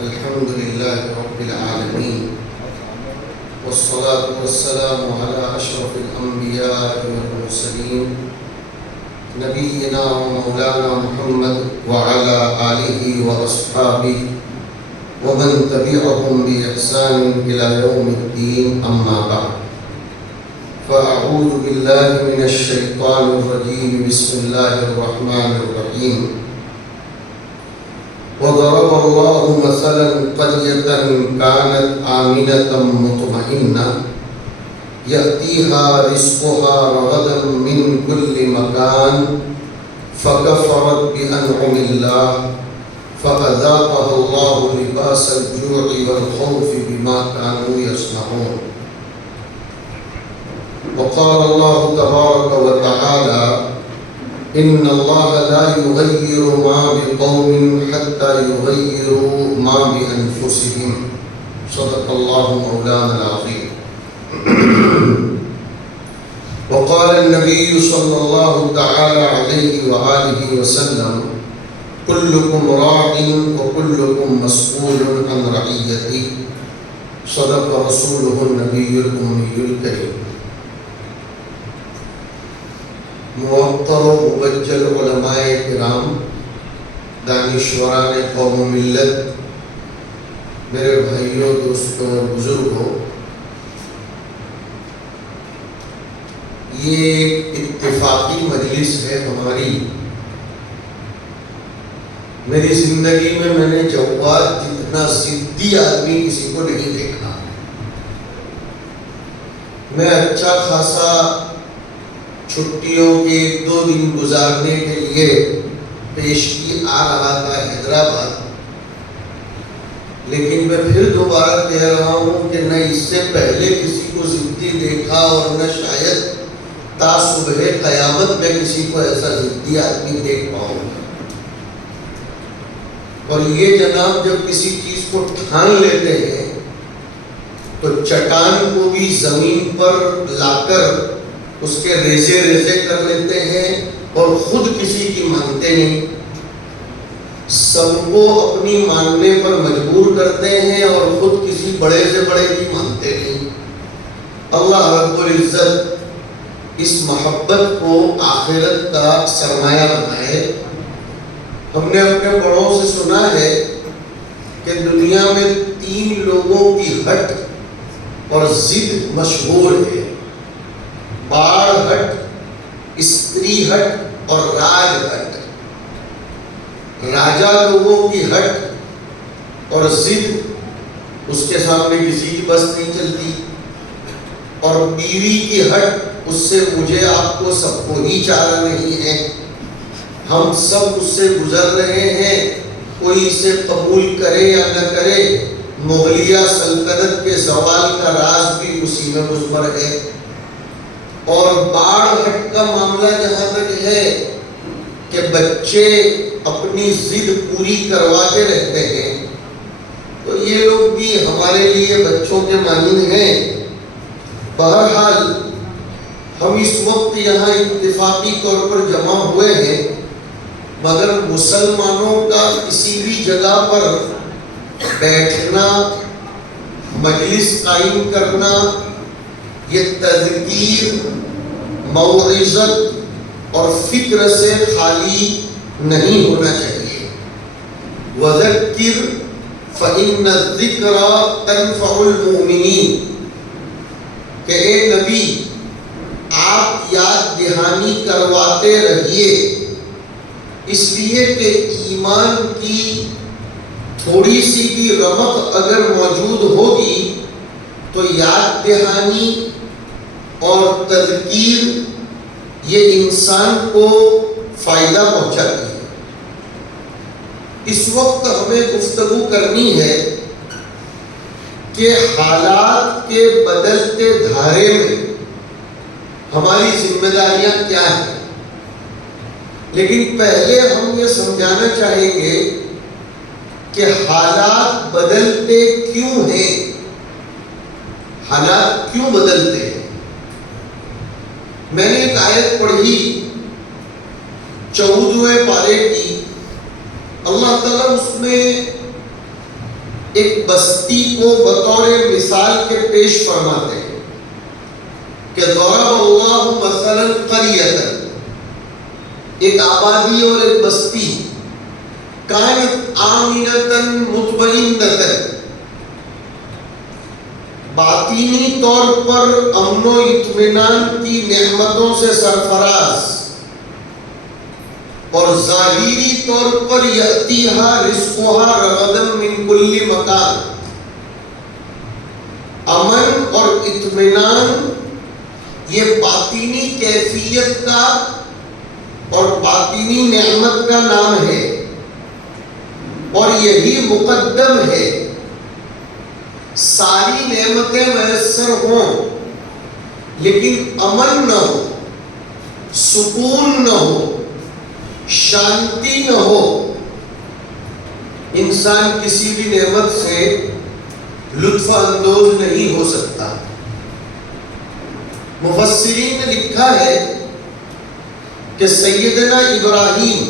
الحمد لله رب العالمين والصلاة والسلام على أشرف الأنبياء والمرسلين نبينا ومولانا محمد وعلى آله وأصحابه ومن تبعهم بإحسان إلى يوم الدين أما بعد فأعوذ بالله من الشيطان الرجيم بسم الله الرحمن الرحيم وضرب الله مثلا قرية كانت آمنة مطمئنة يأتيها رزقها رغدا من كل مكان فكفرت بأنعم الله فأذاقها الله لباس الجوع والخوف بما كانوا يصنعون وقال الله تبارك وتعالى إن الله لا يغير ما بقوم حتى يغيروا ما بأنفسهم صدق الله مولانا العظيم وقال النبي صلى الله تعالى عليه وآله وسلم كلكم راع وكلكم مسؤول عن رعيته صدق رسوله النبي الأمي الكريم معطر و مبجل علماء کرام، دانشوران قوم و ملت، میرے بھائیوں، دوستوں اور بزرگوں، یہ ایک اتفاقی مجلس ہے ہماری۔ میری زندگی میں نے جواد جتنا ضدی آدمی کسی کو نہیں دیکھا۔ میں اچھا خاصا چھٹیوں کے 1-2 دن گزارنے کے لیے پیشگی آ رہا تھا حیدرآباد، لیکن میں پھر دوبارہ کہہ رہا ہوں کہ نہ اس سے پہلے کسی کو ضدی دیکھا اور نہ شاید تا صبح قیامت میں کسی کو ایسا ضدی آدمی دیکھ پاؤں گا۔ اور یہ جناب جب کسی چیز کو ٹھان لیتے ہیں تو چٹان کو بھی زمین پر لا کر اس کے ریزے ریزے کر لیتے ہیں اور خود کسی کی مانتے نہیں، سب کو اپنی ماننے پر مجبور کرتے ہیں اور خود کسی بڑے سے بڑے کی مانتے نہیں۔ اللہ رب العزت اس محبت کو آخرت کا سرمایہ بنائے۔ ہم نے اپنے بڑوں سے سنا ہے کہ دنیا میں 3 لوگوں کی ہٹ اور ضد مشہور ہے: باڑ ہٹ، استری ہٹ اور راج ہٹ۔ راجا لوگوں کی ہٹ اور ضد، اس کے سامنے کسی کی بس نہیں چلتی، اور بیوی کی ہٹ، اس سے مجھے آپ کو سب کو ہی چارہ نہیں ہے، ہم سب اس سے گزر رہے ہیں، کوئی اسے قبول کرے یا نہ کرے، مغلیہ سلطنت کے زوال کا راز بھی اسی میں مضمر ہے۔ اور باڑ ہٹ کا معاملہ جہاں تک ہے کہ بچے اپنی ضد پوری کرواتے رہتے ہیں، تو یہ لوگ بھی ہمارے لیے بچوں کے مانند ہیں۔ بہرحال ہم اس وقت یہاں اتفاقی طور پر جمع ہوئے ہیں، مگر مسلمانوں کا کسی بھی جگہ پر بیٹھنا، مجلس قائم کرنا، یہ تذکیر، موعظت اور فکر سے خالی نہیں ہونا چاہیے۔ وَذَكِّرْ فَإِنَّ الذِّكْرَ تَنْفَعُ الْمُؤْمِنِينَ کہ اے نبی آپ یاد دہانی کرواتے رہیے، اس لیے کہ ایمان کی تھوڑی سی بھی رمق اگر موجود ہوگی تو یاد دہانی اور تذکیر یہ انسان کو فائدہ پہنچاتی ہے۔ اس وقت ہمیں گفتگو کرنی ہے کہ حالات کے بدلتے دھارے میں ہماری ذمہ داریاں کیا ہیں، لیکن پہلے ہم یہ سمجھانا چاہیں گے کہ حالات بدلتے کیوں ہیں، حالات کیوں بدلتے ہیں۔ میں نے ایک آیت پڑھی 14ویں پارے کی، اللہ تعالیٰ اس میں ایک بستی کو بطور مثال کے پیش فرماتے ہیں کہ ضرب اللہ مثلا قریۃ، ایک آبادی اور ایک بستی، کانت آمنۃ مطمئنۃ، باطینی طور پر امن و اطمینان کی نعمتوں سے سرفراز، اور ظاہری طور پر یأتیہا رزقہا رغدا من کل مکان، امن اور اطمینان یہ باطنی کیفیت کا اور باطنی نعمت کا نام ہے، اور یہی مقدم ہے۔ ساری نعمتیں میسر ہوں لیکن امن نہ ہو، سکون نہ ہو، شانتی نہ ہو، انسان کسی بھی نعمت سے لطف اندوز نہیں ہو سکتا۔ مفسرین نے لکھا ہے کہ سیدنا ابراہیم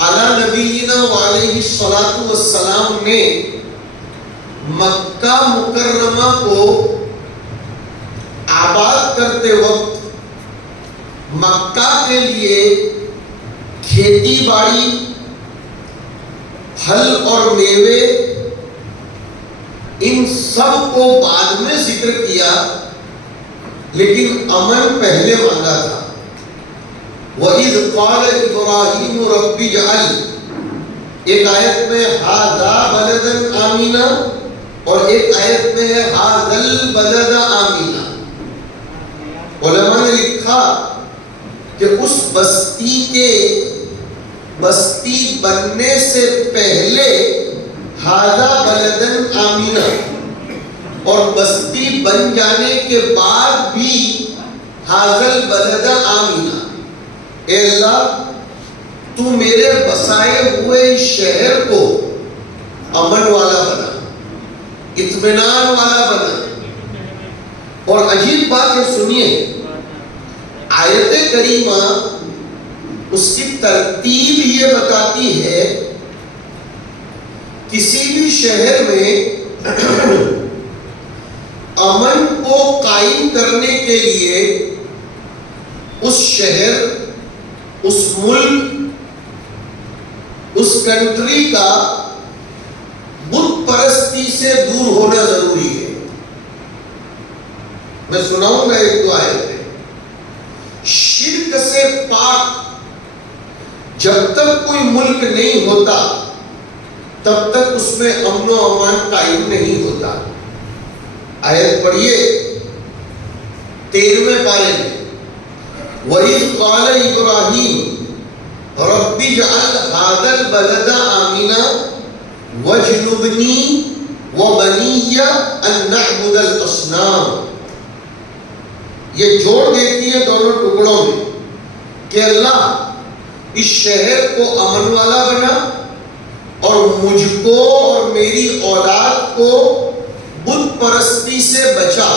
علی نبینا وعلیہ الصلاۃ والسلام نے مکہ مکرمہ کو آباد کرتے وقت مکہ کے لیے کھیتی باڑی، پھل اور میوے، ان سب کو بعد میں ذکر کیا، لیکن امن پہلے مانگا تھا۔ وَإِذْ قَالَ إِبْرَاهِيمُ رَبِّ اجْعَلْ، ایک آیت میں هَذَا بَلَدًا آمِنًا، اور ایک آیت میں ہے هَذَا الْبَلَدَ آمِنًا۔ علماء نے لکھا کہ اس بستی بننے سے پہلے ہاذا بلدن آمینہ، اور بستی بن جانے کے بعد بھی ہاذا البلد آمینہ، اے اللہ تو میرے بسائے ہوئے شہر کو امن والا بنا، اطمینان والا بنا۔ اور عجیب بات ہے، سنیے، آیت کریمہ اس کی ترتیب یہ بتاتی ہے، کسی بھی شہر میں امن کو قائم کرنے کے لیے اس شہر، اس ملک، اس کنٹری کا بت پرستی سے دور ہونا ضروری ہے۔ میں سناؤں گا ایک دو آیتیں۔ شرک سے پاک جب تک کوئی ملک نہیں ہوتا تب تک اس میں امن و امان قائم نہیں ہوتا۔ آیت پڑھیے 13ویں پارے میں، وَإِذْ قَالَ إِبْرَاهِيمُ رَبِّ اجْعَلْ هَذَا الْبَلَدَ آمِنًا وَاجْنُبْنِي وَبَنِيَّ أَن نَّعْبُدَ الْأَصْنَامَ۔ یہ جوڑ دیتی ہے دونوں ٹکڑوں میں کہ اللہ اس شہر کو امن والا بنا اور مجھ کو اور میری اولاد کو بت پرستی سے بچا۔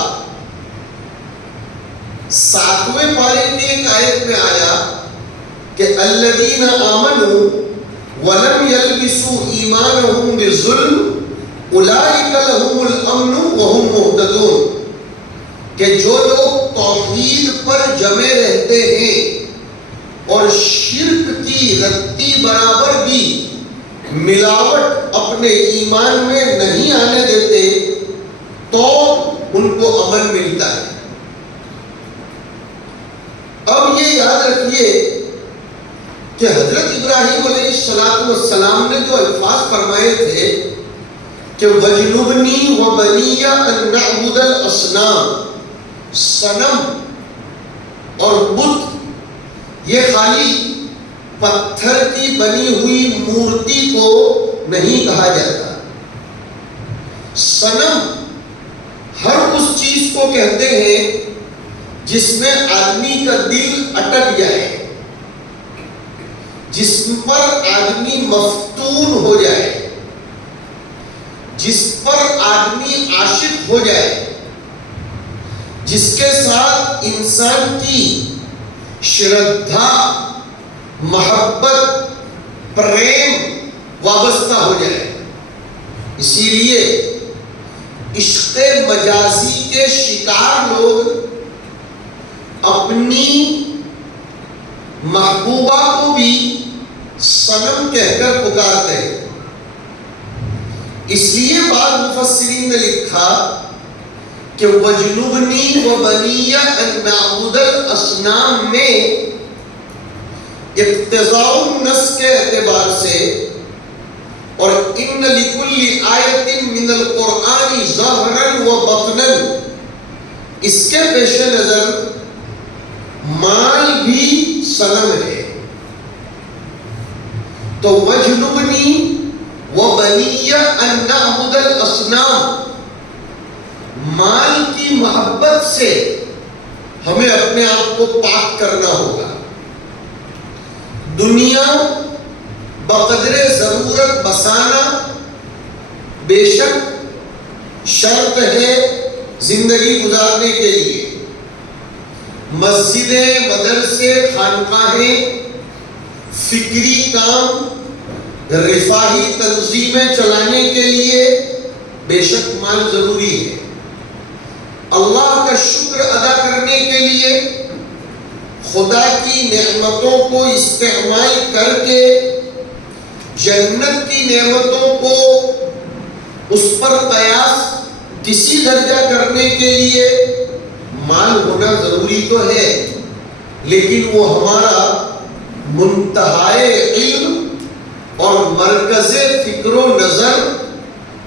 7ویں پارے کی ایک آیت میں آیا کہ الذین آمنوا ولم یلبسوا ایمانہم بظلم اولئک لہم الامن وہم مہتدون، کہ جو لوگ توحید پر جمے رہتے ہیں اور شرک کی رتی برابر بھی ملاوٹ اپنے ایمان میں نہیں آنے دیتے تو ان کو امن ملتا ہے۔ اب یہ یاد رکھیے کہ حضرت ابراہیم علیہ السلام نے جو الفاظ فرمائے تھے کہ وَجْنُبْنِي وَبَنِيَّ أَن نَّعْبُدَ الْأَصْنَامَ، صنم اور بت یہ خالی پتھر کی بنی ہوئی مورتی کو نہیں کہا جاتا۔ صنم ہر اس چیز کو کہتے ہیں جس میں آدمی کا دل اٹک جائے، جس پر آدمی مفتون ہو جائے، جس پر آدمی عاشق ہو جائے، جس کے ساتھ انسان کی شردھا، محبت، پریم وابستہ ہو جائے۔ اسی لیے عشق مجازی کے شکار لوگ اپنی محبوبہ کو بھی صنم کہہ کر پکارتے ہیں. اس لیے بعض مفسرین نے لکھا کہ وَجْنُبْنِي وَبَنِيَّ أَن نَعْبُدَ الْأَصْنَامَ میں اقتضاء النص کے اعتبار سے اور ان لِكُلِّ آیَةٍ مِّنَ الْقُرْآنِ ظَاہِرًا وَبَطْنًا اس کے پیش نظر مال بھی صنم ہے. تو وَجْنُبْنِي وَبَنِيَّ أَن نَعْبُدَ الْأَصْنَامَ مال کی محبت سے ہمیں اپنے آپ کو پاک کرنا ہوگا. دنیا بقدر ضرورت بسانا بے شک شرط ہے زندگی گزارنے کے لیے. مسجدیں، مدرسے، خانقاہیں، فکری کام، رفاہی تنظیمیں چلانے کے لیے بے شک مال ضروری ہے. اللہ کا شکر ادا کرنے کے لیے خدا کی نعمتوں کو استعمال کر کے جنت کی نعمتوں کو اس پر قیاس کسی درجہ کرنے کے لیے مال ہونا ضروری تو ہے، لیکن وہ ہمارا منتہائے علم اور مرکز فکر و نظر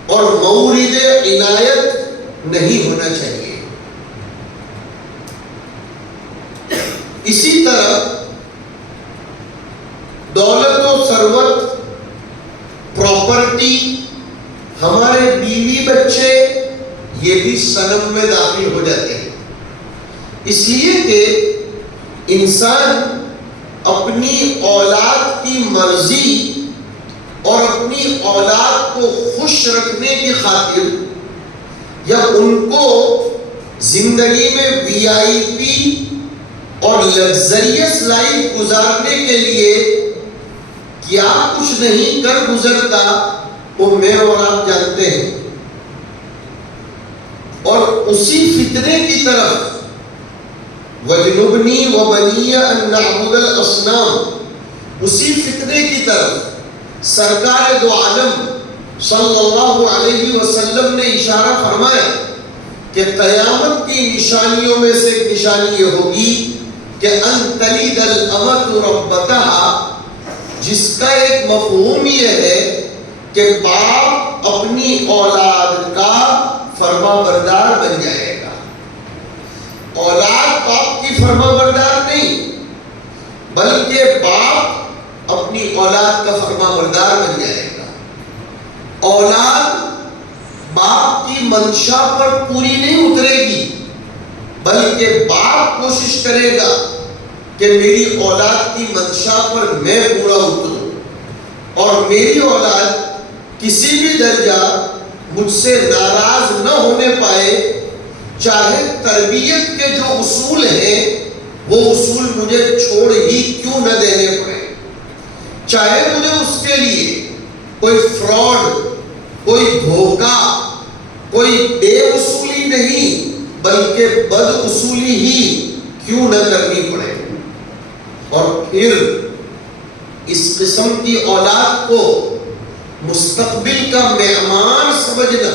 اور مورد عنایت نہیں ہونا چاہیے. اسی طرح دولت و ثروت، پراپرٹی، ہمارے بیوی بچے، یہ بھی صنم میں داخل ہو جاتے ہیں. اس لیے کہ انسان اپنی اولاد کی مرضی اور اپنی اولاد کو خوش رکھنے کی خاطر یا ان کو زندگی میں VIP اور لگزریس لائف گزارنے کے لیے کیا کچھ نہیں کر گزرتا وہ میں اور آپ جانتے ہیں. اور اسی فتنے کی طرف وَجْنُبْنِي وَبَنِيَّ أَن نَعْبُدَ الْأَصْنَامَ اسی فتنے کی طرف سرکار دو عالم صلی اللہ علیہ وسلم نے اشارہ فرمایا کہ قیامت کی نشانیوں میں سے ایک نشانی یہ ہوگی کہ ان تلد الامۃ ربتہا، جس کا ایک مفہوم یہ ہے کہ باپ اپنی اولاد کا فرما بردار بن جائے گا. اولاد باپ کی فرما بردار نہیں بلکہ باپ اپنی اولاد کا فرما بردار بن جائے گا. اولاد باپ کی منشا پر پوری نہیں اترے گی بلکہ باپ کوشش کرے گا کہ میری اولاد کی منشا پر میں پورا اتروں اور میری اولاد کسی بھی درجہ مجھ سے ناراض نہ ہونے پائے، چاہے تربیت کے جو اصول ہیں وہ اصول مجھے چھوڑ ہی کیوں نہ دینے پڑے، چاہے مجھے اس کے لیے کوئی فراڈ، کوئی دھوکہ، کوئی بے اصولی نہیں بلکہ بد اصولی ہی کیوں نہ کرنی پڑے. اور پھر اس قسم کی اولاد کو مستقبل کا معمار سمجھنا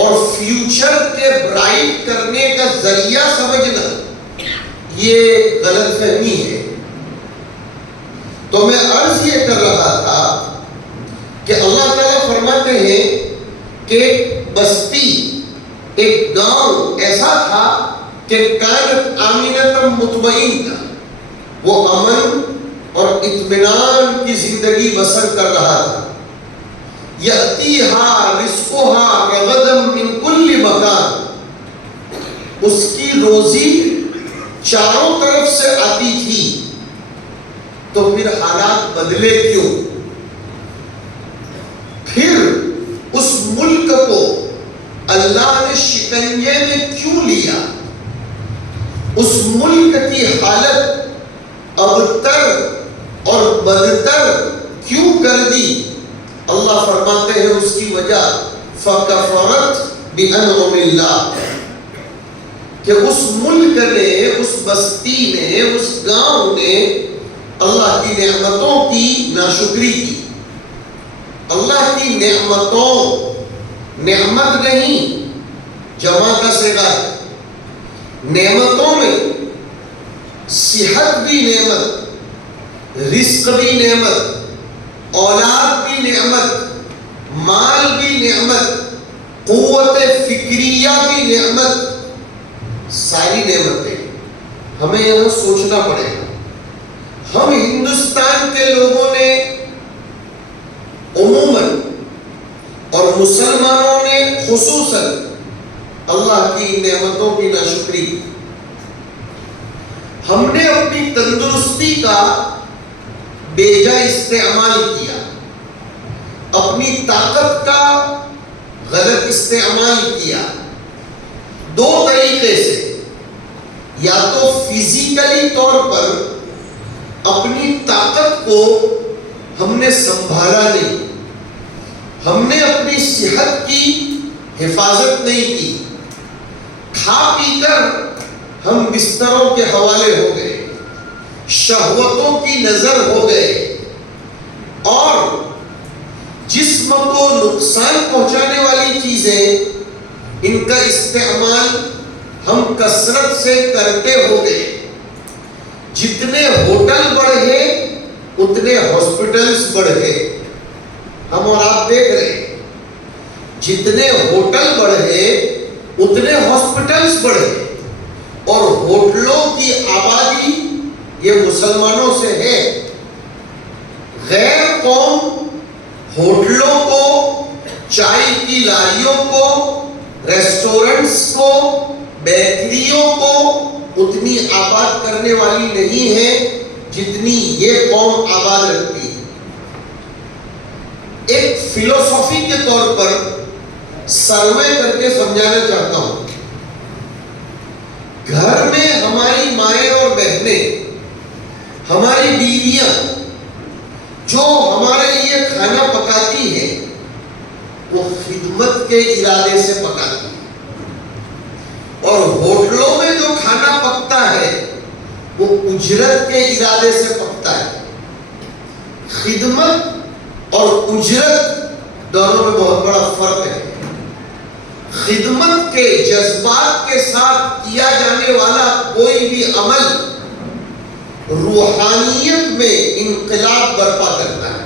اور فیوچر کے برائٹ کرنے کا ذریعہ سمجھنا یہ غلط فہمی ہے. تو میں عرض یہ کر رہا تھا کہ اللہ تعالیٰ فرماتے ہیں کہ ایک بستی، ایک گاؤں ایسا تھا کہ کانت آمینۃ مطمئن تھا، وہ امن اور اطمینان کی زندگی بسر کر رہا تھا. یأتیہا رزقہا رغدا من کل مکان، اس کی روزی چاروں طرف سے آتی تھی. تو پھر حالات بدلے کیوں؟ پھر اس ملک کو اللہ نے شکنجے میں کیوں لیا؟ اس ملک کی حالت ابتر اور بدتر کیوں کر دی؟ اللہ فرماتے ہیں اس کی وجہ فَكَفَرَتْ بِأَنْعُمِ اللَّهِ کہ اس ملک نے، اس بستی نے، اس گاؤں نے اللہ کی نعمتوں کی ناشکری کی. اللہ کی نعمتوں، نعمت نہیں جمع کا صیغہ ہے. نعمتوں میں صحت بھی نعمت، رزق بھی نعمت، اولاد بھی نعمت، مال بھی نعمت، قوت فکریہ بھی نعمت، ساری نعمتیں. ہمیں یہاں سوچنا پڑے گا. ہم ہندوستان کے لوگوں نے عموماً اور مسلمانوں نے خصوصاً اللہ کی نعمتوں کی ناشکری کی. ہم نے اپنی تندرستی کا بیجا استعمال کیا، اپنی طاقت کا غلط استعمال کیا. دو طریقے سے، یا تو فزیکلی طور پر اپنی طاقت کو ہم نے سنبھالا نہیں، ہم نے اپنی صحت کی حفاظت نہیں کی، کھا پی کر ہم بستروں کے حوالے ہو گئے، شہوتوں کی نظر ہو گئے، اور جسم کو نقصان پہنچانے والی چیزیں ان کا استعمال ہم کثرت سے کرتے ہو گئے. جتنے ہوٹل بڑھے اتنے ہاسپٹلز بڑھے. ہم اور آپ دیکھ رہے ہیں، جتنے ہوٹل بڑھے اتنے ہاسپٹلز بڑھے. اور ہوٹلوں کی آبادی یہ مسلمانوں سے ہے. غیر قوم ہوٹلوں کو، چائے کی لاریوں کو، ریسٹورنٹس کو، بیکریوں کو اتنی آباد کرنے والی نہیں ہے جتنی یہ قوم آباد رکھتی ہے. ایک فلسفی کے طور پر سروے کر کے سمجھانا چاہتا ہوں. گھر میں ہماری مائیں اور بہنیں، ہماری بیویاں جو ہمارے لیے کھانا پکاتی ہیں وہ خدمت کے ارادے سے پکاتی ہیں، اور ہوٹلوں میں جو کھانا پکتا ہے وہ اجرت کے ارادے سے پکتا ہے. خدمت اور اجرت دونوں میں بہت بڑا فرق ہے. خدمت کے جذبات کے ساتھ کیا جانے والا کوئی بھی عمل روحانیت میں انقلاب برپا کرتا ہے،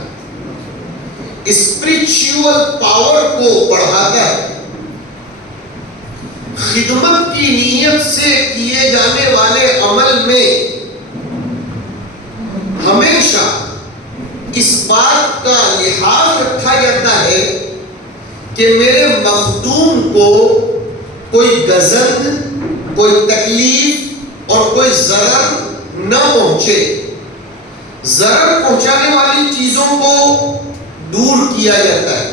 اسپرچول پاور کو بڑھاتا ہے. خدمت کی نیت سے کیے جانے والے عمل میں ہمیشہ اس بات کا لحاظ رکھا جاتا ہے کہ میرے مخدوم کو کوئی گزند، کوئی تکلیف اور کوئی ضرر نہ پہنچے. ضرر پہنچانے والی چیزوں کو دور کیا جاتا ہے.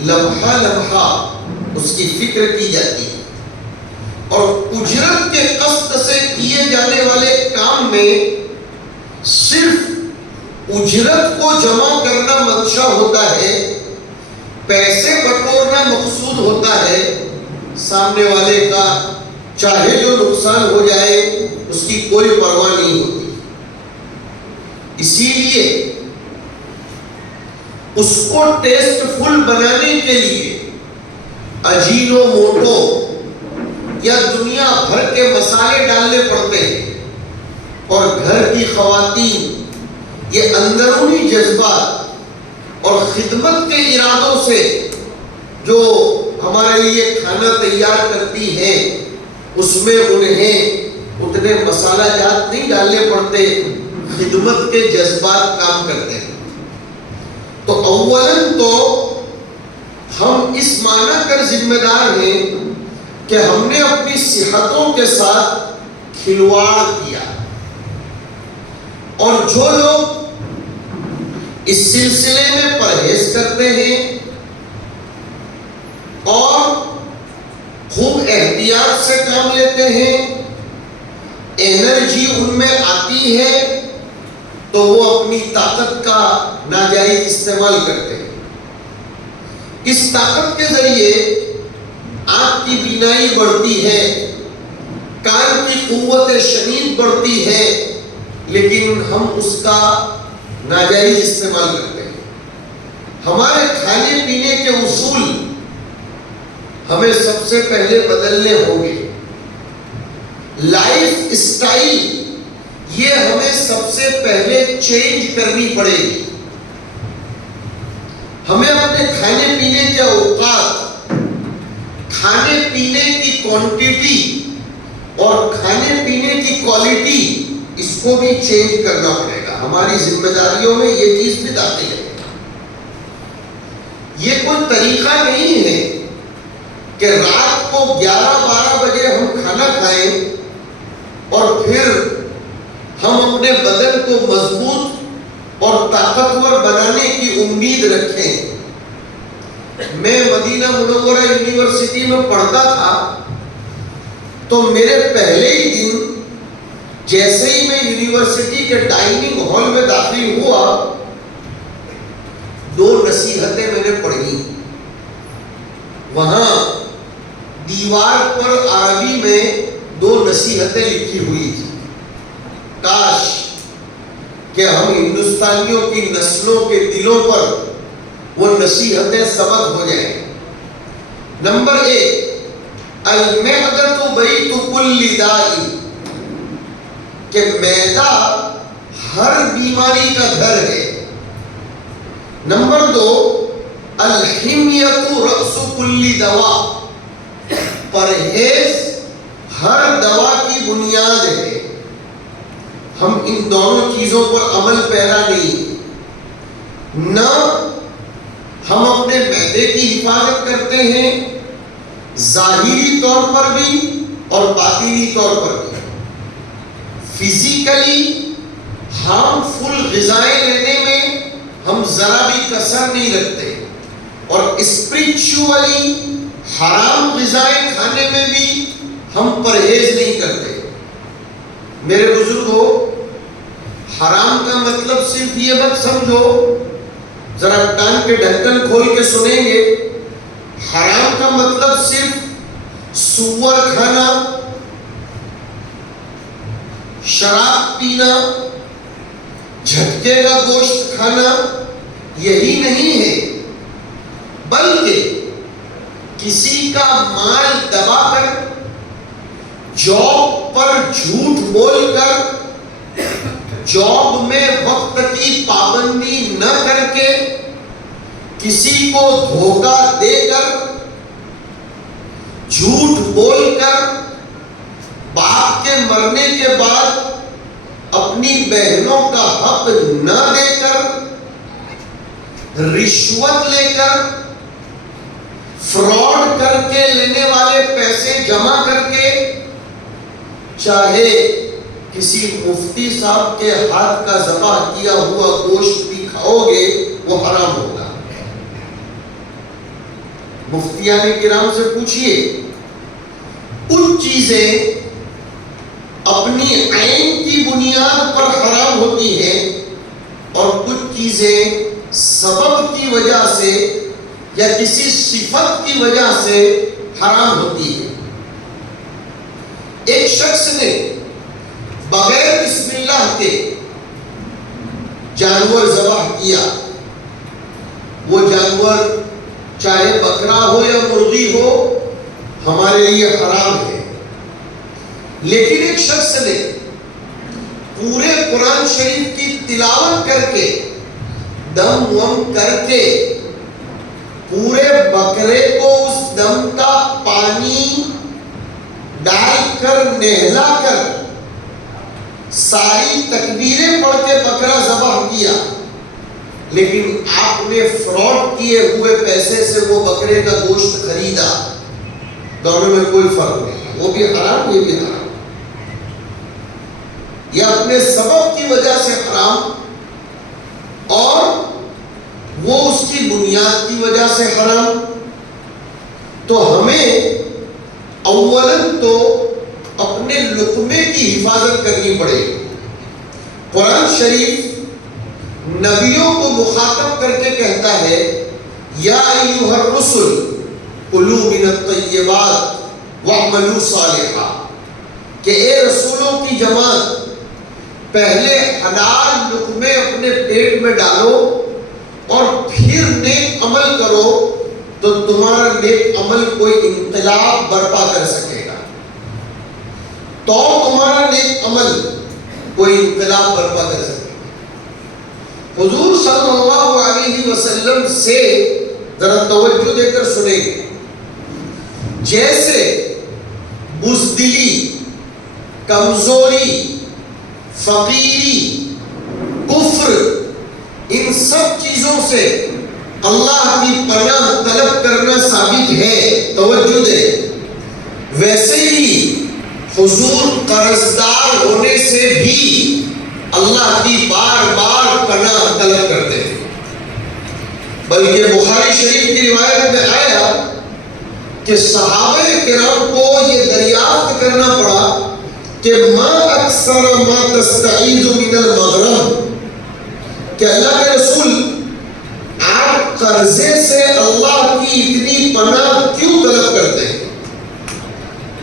لمحہ لمحہ اس کی فکر کی جاتی ہے، اور اجرت کے قصد سے کیے جانے والے کام میں صرف اجرت کو جمع کرنا منشا ہوتا ہے، پیسے بٹورنا مقصود ہوتا ہے. سامنے والے کا چاہے جو نقصان ہو جائے اس کی کوئی پرواہ نہیں ہوتی. اسی لیے اس کو ٹیسٹ فل بنانے کے لیے اجینو موٹو یا دنیا بھر کے مسالے ڈالنے پڑتے ہیں. اور گھر کی خواتین یہ اندرونی جذبات اور خدمت کے ارادوں سے جو ہمارے لیے کھانا تیار کرتی ہیں اس میں انہیں اتنے مسالہ جات نہیں ڈالنے پڑتے، خدمت کے جذبات کام کرتے ہیں. تو اولاً تو ہم اس معنی کر ذمہ دار ہیں کہ ہم نے اپنی صحتوں کے ساتھ کھلواڑ کیا. اور جو لوگ اس سلسلے میں پرہیز کرتے ہیں اور خوب احتیاط سے کام لیتے ہیں، انرجی ان میں آتی ہے، تو وہ اپنی طاقت کا ناجائز استعمال کرتے ہیں. اس طاقت کے ذریعے آنکھ کی بینائی بڑھتی ہے، کان کی قوت شنید بڑھتی ہے، لیکن ہم اس کا ناجائز استعمال کرتے ہیں۔ ہمارے کھانے پینے کے اصول ہمیں سب سے پہلے بدلنے ہوں گے۔ لائف اسٹائل یہ ہمیں سب سے پہلے چینج کرنی پڑے گی۔ ہمیں اپنے کھانے پینے کے اوقات، کھانے پینے کی کوانٹٹی اور کھانے پینے کی کوالٹی، اس کو بھی چینج کرنا پڑے گا۔ ہماری ذمہ داریوں میں یہ چیز بھی داخل ہے۔ یہ کوئی طریقہ نہیں ہے کہ رات کو 11-12 بجے ہم کھانا کھائیں اور پھر ہم اپنے بدن کو مضبوط اور طاقتور بنانے کی امید رکھیں۔ میں مدینہ منورہ یونیورسٹی میں پڑھتا تھا تو میرے پہلے ہی دن جیسے ہی میں یونیورسٹی کے ڈائننگ ہال میں داخل ہوا، 2 نصیحتیں میں نے پڑھی۔ وہاں دیوار پر عربی میں 2 نصیحتیں لکھی ہوئی تھی۔ کاش کہ ہم ہندوستانیوں کی نسلوں کے دلوں پر وہ نصیحتیں ثبت ہو جائیں۔ نمبر 1، المعدۃ بیت کل داء، کہ معدہ ہر بیماری کا گھر ہے۔ نمبر 2، الحمیۃ رأس کل دواء، پرہیز ہر دوا کی بنیاد ہے۔ ہم ان دونوں چیزوں پر عمل پیرا نہیں، نہ ہم اپنے معدے کی حفاظت کرتے ہیں ظاہری طور پر بھی اور باطنی طور پر بھی۔ فزیکلی ہارمفل غذائیں لینے میں ہم ذرا بھی کسر نہیں رکھتے، اور اسپرچولی حرام غذائیں کھانے میں بھی ہم پرہیز نہیں کرتے۔ میرے بزرگوں، حرام کا مطلب صرف یہ مت سمجھو، ذرا کان کے ڈھکن کھول کے سنیں گے، حرام کا مطلب صرف سور کھانا، شراب پینا، جھٹکے کا گوشت کھانا یہی نہیں ہے، بلکہ کسی کا مال دبا کر، جاب پر جھوٹ بول کر، جاب میں وقت کی پابندی نہ کر کے، کسی کو دھوکہ دے کر، جھوٹ بول کر، باپ کے مرنے کے بعد اپنی بہنوں کا حق نہ دے کر، رشوت لے کر، فراڈ کر کے لینے والے پیسے جمع کر کے، چاہے کسی مفتی صاحب کے ہاتھ کا ذبح کیا ہوا گوشت بھی کھاؤ گے، وہ حرام ہوگا۔ مفتیان کرام سے پوچھئے، کچھ چیزیں اپنی عین کی بنیاد پر حرام ہوتی ہیں اور کچھ چیزیں سبب کی وجہ سے یا کسی صفت کی وجہ سے حرام ہوتی ہے۔ ایک شخص نے بغیر بسم اللہ کے جانور ذبح کیا، وہ جانور چاہے بکرا ہو یا مرغی ہو ہمارے لیے حرام ہے، لیکن ایک شخص نے پورے قرآن شریف کی تلاوت کر کے، دم وم کر کے، پورے بکرے کو اس دم کا پانی ڈال کر نہلا کر ساری تکبیریں پڑھ کے بکرا ذبح کیا، لیکن آپ نے فراڈ کیے ہوئے پیسے سے وہ بکرے کا گوشت خریدا، دونوں میں کوئی فرق نہیں، وہ بھی حرام یہ بھی حرام، یہ اپنے سبب کی وجہ سے حرام اور وہ اس کی بنیاد کی وجہ سے حرام۔ تو ہمیں اولاً تو اپنے لقمے کی حفاظت کرنی پڑے گی۔ قرآن شریف نبیوں کو مخاطب کر کے کہتا ہے، یا ایھا الرسل کلوا من الطیبات واعملوا صالحا، کہ اے رسولوں کی جماعت پہلے حلال لقمے اپنے پیٹ میں ڈالو اور پھر نیک عمل کرو تو تمہارا نیک عمل کوئی انقلاب برپا کر سکے گا، تو تمہارا نیک عمل کوئی انقلاب برپا کر سکے گا۔ حضور صلی اللہ علیہ وسلم سے ذرا توجہ دے کر سنیں گے، جیسے بزدلی، کمزوری، فقیری، کفر، ان سب چیزوں سے اللہ کی پناہ طلب کرنا ثابت ہے، توجہ دے، ویسے ہی حضور قرضدار ہونے سے بھی اللہ کی بار بار پناہ طلب کرتے ہیں۔ بلکہ بخاری شریف کی روایت میں آیا کہ صحابہ کرام کو یہ دریافت کرنا پڑا کہ ما اکثر ما تستعیذ من المغرم، کہ اللہ کے رسول آپ قرضے سے اللہ کی اتنی پناہ کیوں طلب کرتے ہیں؟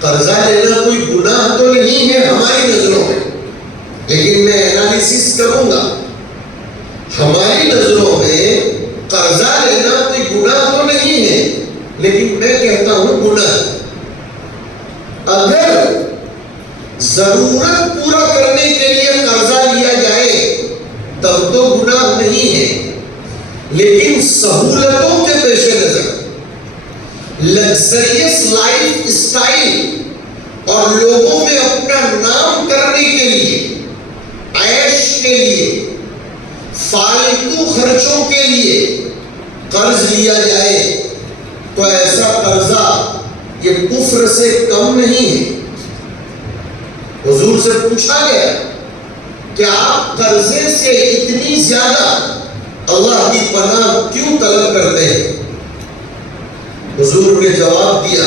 قرضہ لینا کوئی گناہ تو نہیں ہے ہماری نظروں میں، لیکن میں انالیسس کروں گا، ہماری نظروں میں قرضہ لینا کوئی گناہ تو نہیں ہے، لیکن میں کہتا ہوں گناہ۔ اگر ضرورت پورا کرنے کے لیے قرضہ لیا جائے تب تو گناہ نہیں ہے، لیکن سہولتوں کے پیش نظر، لگزریس لائف اسٹائل اور لوگوں میں اپنا نام کرنے کے لیے، عیش کے لیے، فالتو خرچوں کے لیے قرض لیا جائے تو ایسا قرضہ یہ کفر سے کم نہیں ہے۔ حضور سے پوچھا گیا کہ آپ قرضے سے اتنی زیادہ اللہ کی پناہ کیوں طلب کرتے ہیں؟ حضور نے جواب دیا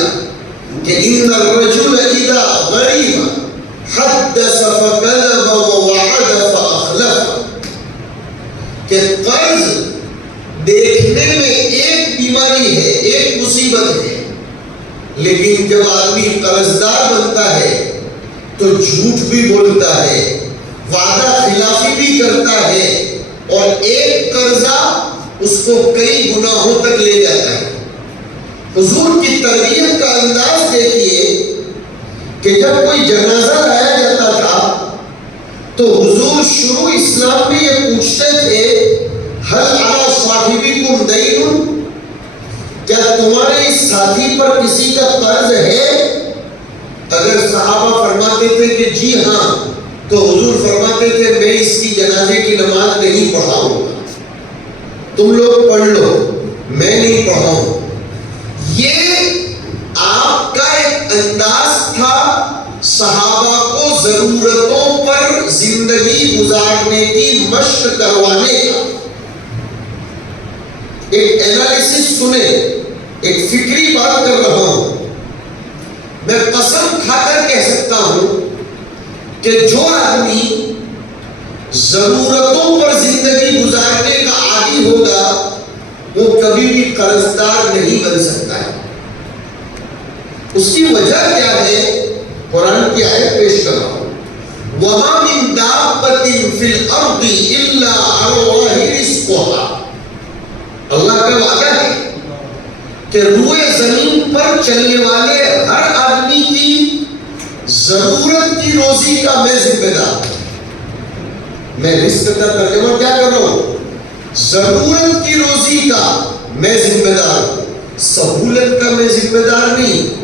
کہ ان الرجل اذا غریب حدث فکذب ووعد فاخلف، کہ قرض دیکھنے میں ایک بیماری ہے، ایک مصیبت ہے، لیکن جب آدمی قرضدار بنتا ہے تو جھوٹ بھی بولتا ہے، وعدہ خلافی بھی کرتا ہے، اور ایک قرضہ اس کو کئی گناہوں تک لے جاتا ہے۔ حضور کی تربیت کا انداز دیکھیے کہ جب کوئی جنازہ لایا جاتا تھا تو حضور شروع اسلام میں یہ پوچھتے تھے ہل علی صاحبکم دین، کیا تمہارے اس ساتھی پر کسی کا قرض ہے؟ اگر صحابہ فرماتے تھے کہ جی ہاں تو حضور فرماتے تھے میں اس کی جنازے کی نماز نہیں پڑھاؤں گا، تم لوگ پڑھ لو، میں نہیں پڑھاؤں۔ یہ آپ کا ایک انداز تھا صحابہ کو ضرورتوں پر زندگی گزارنے کی مشق کروانے کا۔ ایک انالیسس سنیں، ایک فکری بات کر رہا ہوں، میں قسم کھا کر کہہ سکتا ہوں کہ جو آدمی ضرورتوں پر زندگی گزارنے کا عادی ہوگا وہ کبھی بھی قرضدار نہیں بن سکتا ہے۔ اس کی وجہ کیا ہے؟ قرآن کی آیت پیش کر رہا ہوں، وَمَا مِن دَابَّةٍ فِي الْأَرْضِ إِلَّا عَلَى اللَّهِ رِزْقُهَا، اللہ کا وعدہ ہے کہ روئے زمین پر چلنے والے ہر آدمی کی ضرورت کی روزی کا میں ذمہ دار ہوں۔ میں رزق کا ترجمہ کیا کر رہا ہوں؟ ضرورت کی روزی کا میں ذمہ دار ہوں، سہولت کا میں ذمہ دار نہیں۔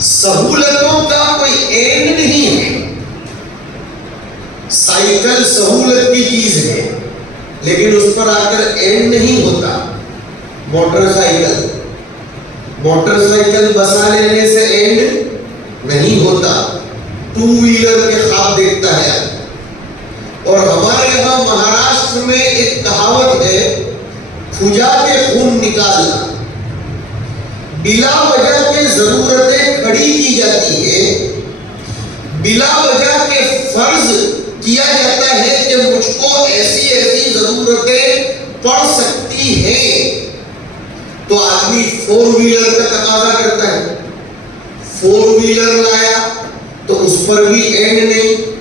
سہولتوں کا کوئی اینڈ نہیں ہے۔ سائیکل سہولت کی چیز ہے لیکن اس پر آ کر اینڈ نہیں ہوتا۔ موٹر سائیکل بسا لینے سے اینڈ نہیں ہوتا، ٹو ویلر کے خواب دیکھتا ہے۔ اور ہمارے یہاں مہاراشٹر میں ایک کہاوت ہے، کھجا کے خون نکالنا۔ بلا وجہ کے ضرورتیں کھڑی کی جاتی ہیں، بلا وجہ کے فرض کیا جاتا ہے کہ مجھ کو ایسی ایسی ضرورتیں پڑھ سکتی ہیں تو آدمی 4 ویلر کا تقاضا کرتا ہے. 4 ویلر لایا تو اس پر بھی اینڈ نہیں،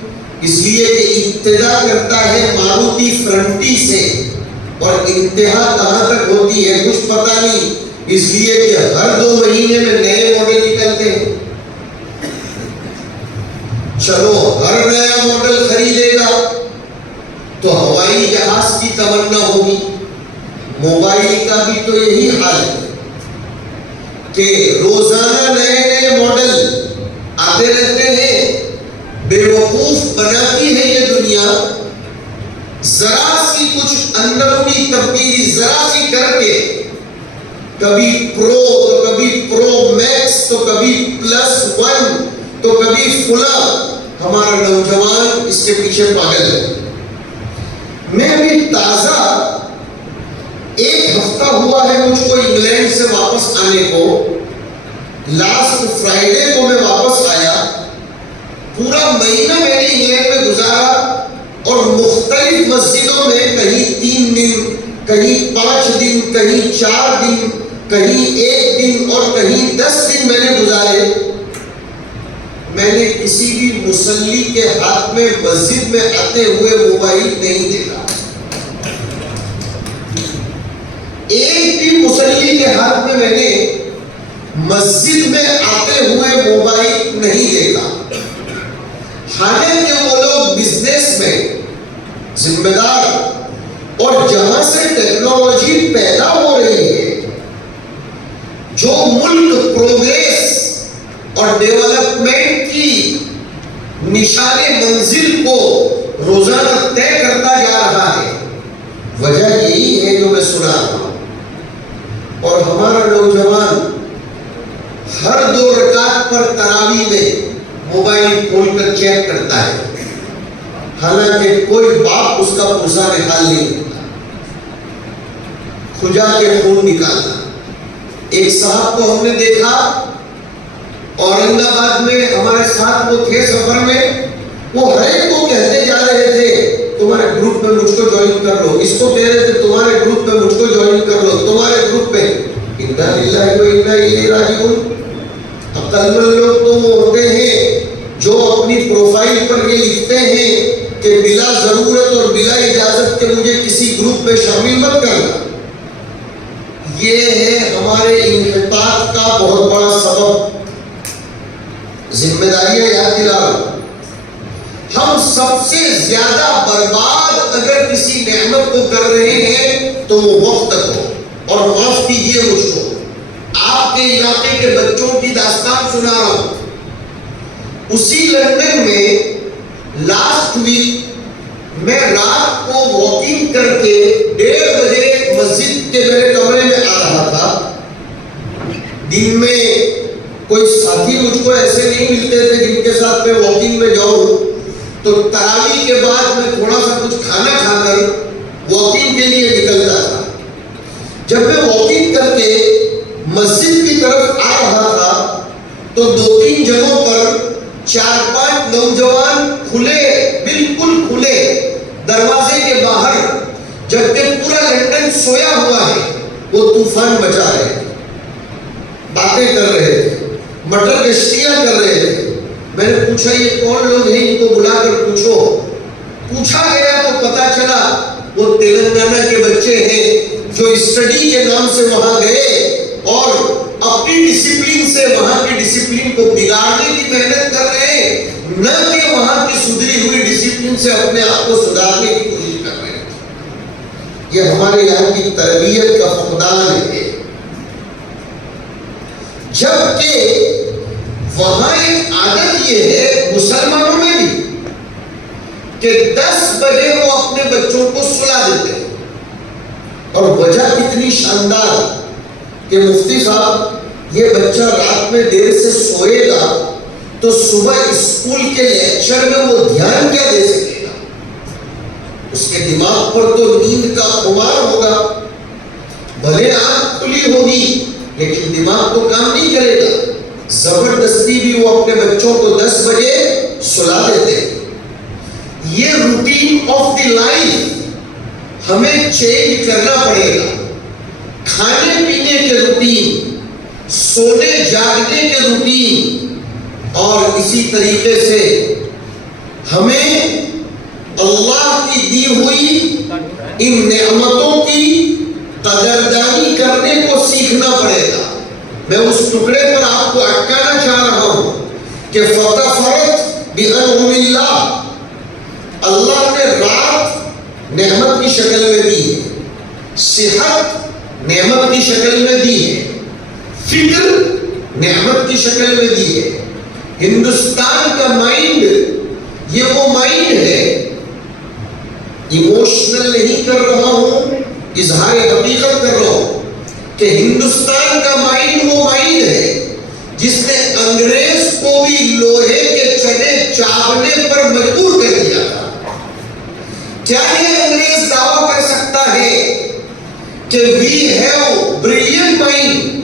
اس لیے کہ ابتدا کرتا ہے ماروتی فرنٹی سے اور انتہا کہاں تک ہوتی ہے کچھ پتہ نہیں، اس لیے کہ ہر 2 مہینے میں نئے ماڈل نکلتے ہیں. چلو ہر نیا ماڈل خریدے گا تو ہوائی جہاز کی تمنا ہوگی. موبائل کا بھی تو یہی حال ہے کہ روزانہ نئے نئے ماڈل آتے رہتے ہیں. بیوقوف بناتی ہے یہ دنیا. ذرا سی کچھ اندرونی تبدیلی ذرا سی کر کے کبھی پرو تو کبھی پرو میکس تو کبھی +1 تو کبھی فلاں، ہمارا نوجوان اس کے پیچھے پاگل ہے. میں ابھی تازہ 1 ہفتہ ہوا ہے مجھ کو انگلینڈ سے واپس آنے کو. لاسٹ فرائیڈے کو میں واپس آیا. پورا مہینہ میں نے انگلینڈ میں گزارا اور مختلف مسجدوں میں کہیں 3 دن، کہیں 5 دن، کہیں 4 دن، کہیں 1 دن اور کہیں 10 دن میں نے گزارے. میں نے کسی بھی مصلی کے ہاتھ میں مسجد میں آتے ہوئے موبائل نہیں دیکھا. ایک بھی مصلی کے ہاتھ میں نے مسجد میں آتے ہوئے موبائل نہیں دیکھا. حالانکہ وہ لوگ بزنس میں ذمہ دار اور جہاں سے ٹیکنالوجی پیدا ہو رہی ہے، جو ملک پروگریس اور ڈیولپمنٹ کی نشان منزل کو روزانہ طے کرتا جا رہا ہے، وجہ یہی ہے جو میں سنا رہا ہوں. اور ہمارا نوجوان ہر 2 رکعت پر تراویح میں موبائل کھول کر چیک کرتا ہے، حالانکہ کوئی باپ اس کا پرزہ نکال نہیں کرتا، کھجا کے خون نکالنا. ایک صاحب کو ہم نے دیکھا اورنگ آباد میں، ہمارے ساتھ وہ تھے سفر میں، وہ ہر ایک کو کہتے جا رہے تھے تمہارے گروپ میں مجھ کو جوائن کر لو، اس کو کہہ رہے تھے تمہارے گروپ میں مجھ کو جوائن کر لو، تمہارے گروپ میں. انا للہ و انا الیہ راجعون. عقل مند لوگ تو وہ ہوتے ہیں جو اپنی پروفائل پر یہ لکھتے ہیں کہ بلا ضرورت اور بلا اجازت کے مجھے کسی گروپ میں شامل مت کرنا. یہ ہے ہمارے انحطاط کا بہت بڑا سبب. ذمہ داریاں یاد دلا رہا ہوں. ہم سب سے زیادہ برباد اگر کسی نعمت کو کر رہے ہیں تو وہ وقت کو. اور معاف کیجیے مجھ کو، آپ کے علاقے کے بچوں کی داستان سنا رہا ہوں. اسی لندن میں لاسٹ ویک میں رات کو واکنگ کر کے 1:30 بجے مسجد کے میرے کمرے میں آ رہا تھا. دن میں کوئی ساتھی مجھ کو ایسے نہیں ملتے تھے جن کے ساتھ میں واکنگ میں جاؤں، تو تراویح کے بعد میں تھوڑا سا کچھ کھانا کھا کر واکنگ کے لیے نکلتا تھا. جب میں واکنگ کر کے مسجد کی طرف آ رہا تھا تو 2-3 جگہوں پر 4-5 نوجوان کھلے، بالکل کھلے دروازے کے باہر، جبکہ پورا لندن سویا ہوا ہے، وہ طوفان بچا رہے تھے، باتیں کر رہے تھے، مٹر گشتیاں کر رہے تھے. میں نے پوچھا یہ کون لوگ ہیں، ان کو بلا کر پوچھو. پوچھا گیا تو پتا چلا وہ تلنگانہ کے بچے ہیں جو اسٹڈی کے نام سے وہاں گئے اور اپنی ڈسپلن سے وہاں کی ڈسپلن کو بگاڑنے کی محنت کر رہے ہیں، نہ کہ وہاں کی سدھری ہوئی ڈسپلن سے اپنے آپ کو سدھارنے کی کوشش کر رہے ہیں. یہ ہمارے یہاں کی تربیت کا فقدان ہے. جبکہ وہاں ایک عادت یہ ہے مسلمانوں میں بھی کہ 10 بجے وہ اپنے بچوں کو سلا دیتے ہیں. اور وجہ کتنی شاندار کہ مفتی صاحب یہ بچہ رات میں دیر سے سوئے گا تو صبح اسکول کے لیکچر میں وہ دھیان کیا دے سکے گا؟ اس کے دماغ پر تو نیند کا خمار ہوگا. بھلے آنکھ کھلی ہوگی لیکن دماغ تو کام نہیں کرے گا. زبردستی بھی وہ اپنے بچوں کو 10 بجے سلا دیتے. یہ روٹین آف دی لائف ہمیں چینج کرنا پڑے گا. کھانے پینے کے روٹین، سونے جاگنے کے روٹین، اور اسی طریقے سے ہمیں اللہ کی دی ہوئی ان نعمتوں کی قدردانی کرنے کو سیکھنا پڑے گا. میں اس ٹکڑے پر آپ کو اٹکانا چاہ رہا ہوں کہ فَتَفَرَتْ بِأَنْعُمِ اللَّهِ، اللہ نے رات نعمت کی شکل میں دی ہے، صحت نعمت کی شکل میں دی ہے، فکر نعمت کی شکل میں دی ہے. ہندوستان کا مائنڈ یہ وہ مائنڈ ہے، ایموشنل نہیں کر رہا ہوں، اظہار حقیقت کر رہا ہوں کہ ہندوستان کا مائنڈ وہ مائنڈ ہے جس نے انگریز کو بھی لوہے کے چنے چاہنے پر مجبور کر دیا تھا. کیا یہ انگریز دعویٰ کر سکتا ہے کہ وی ہیو بریلینٹ مائنڈ؟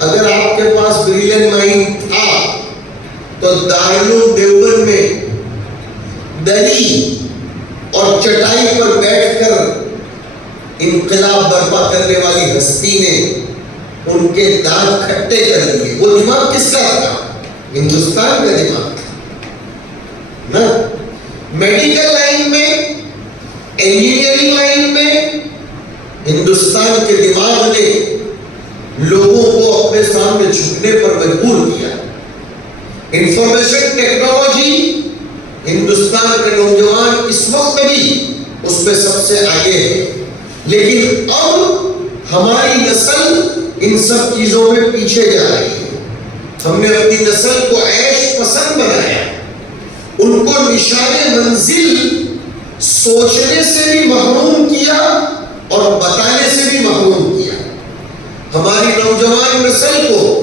اگر آپ کے پاس بریلینٹ مائنڈ تھا تو دارالعلوم دیوبند میں دہی اور چٹائی پر بیٹھ کر انقلاب برپا کرنے والی ہستی نے ان کے دانت کھٹے کر دیے. وہ دماغ کس کا تھا؟ ہندوستان کا دماغ تھا نا. میڈیکل لائن میں، انجینئرنگ لائن میں ہندوستان کے دماغ نے لوگوں کو اپنے سامنے جھکنے پر مجبور کیا. انفارمیشن ٹیکنالوجی ہندوستان کے نوجوان اس وقت بھی اس میں سب سے آگے ہے، لیکن اب ہماری نسل ان سب چیزوں میں پیچھے جا رہی ہے. ہم نے اپنی نسل کو عیش پسند بنایا، ان کو نشان منزل سوچنے سے بھی محروم کیا اور بتانے سے بھی محروم کیا. ہماری نوجوان نسل کو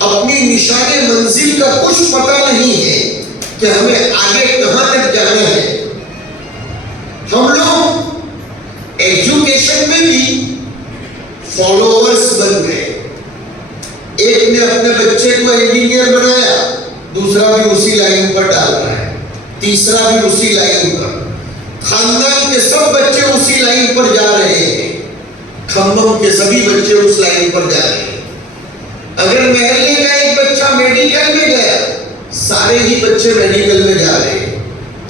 اپنی نشان منزل کا کچھ پتہ نہیں ہے کہ ہمیں آگے کہاں تک جانا ہے. ہم لوگ ایجوکیشن میں بھی فالوورز بن گئے. ایک نے اپنے بچے کو انجینئر بنایا، دوسرا بھی اسی لائن پر ڈال رہا ہے، تیسرا بھی اسی لائن پر. خاندان کے سب بچے اسی لائن پر جا رہے ہیں، کھمم کے سبھی بچے اس لائن پر جا رہے ہیں. اگر محلے کا ایک بچہ میڈیکل میں گیا، سارے ہی بچے میڈیکل میں جا رہے ہیں.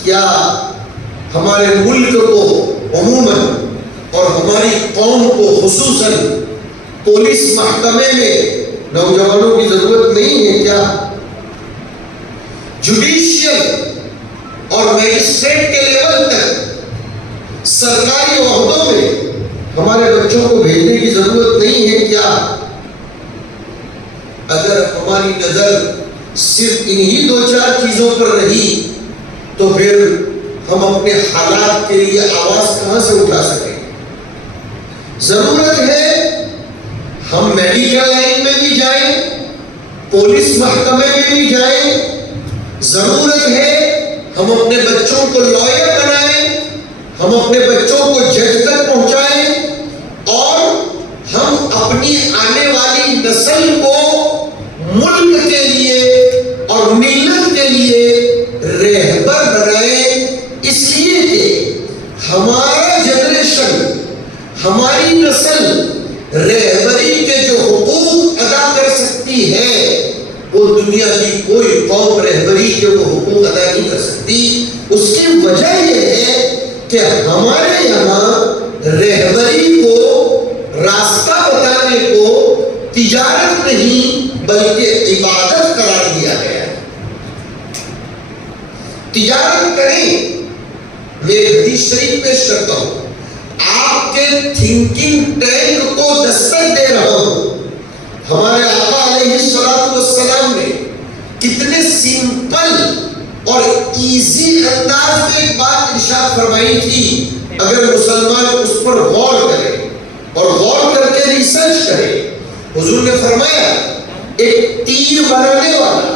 کیا ہمارے ملک کو عموماً اور ہماری قوم کو خصوصاً پولیس محکمے میں نوجوانوں کی ضرورت نہیں ہے کیا؟ جوڈیشل اور میجسٹریٹ کے لیول تک سرکاری عہدوں میں ہمارے بچوں کو بھیجنے کی ضرورت نہیں ہے کیا؟ اگر ہماری نظر صرف انہی دو چار چیزوں پر رہی تو پھر ہم اپنے حالات کے لیے آواز کہاں سے اٹھا سکیں؟ ضرورت ہے ہم میڈیکل لائن میں بھی جائیں، پولیس محکمے میں بھی جائیں. ضرورت ہے ہم اپنے بچوں کو لائر بنائیں، ہم اپنے بچوں کو جج تک پہنچائیں، اور ہم اپنی آنے والی نسل کو ملک کے لیے اور ملت کے لیے رہبر بنائیں. اس لیے کہ ہمارا جنریشن، ہماری نسل رہبری کے جو حقوق ادا کر سکتی ہے وہ دنیا کی کوئی قوم رہبری کے وہ حقوق ادا نہیں کر سکتی. اس کی وجہ یہ ہے کہ ہمارے یہاں رہبری کو، راستہ بتانے کو تجارت نہیں بلکہ عبادت قرار دیا گیا ہے. تجارت کریں. میں ایک حدیث شریف پیش کرتا ہوں، آپ کے تھنکنگ ٹینک کو دستک دے رہا ہوں. ہمارے آقا علیہ السلام نے کتنے سمپل اور ایزی انداز میں ایک بات ارشاد فرمائی تھی. اگر مسلمان اس پر غور کرے اور غور کر کے ریسرچ کرے، حضور نے فرمایا ایک تیر بنانے والا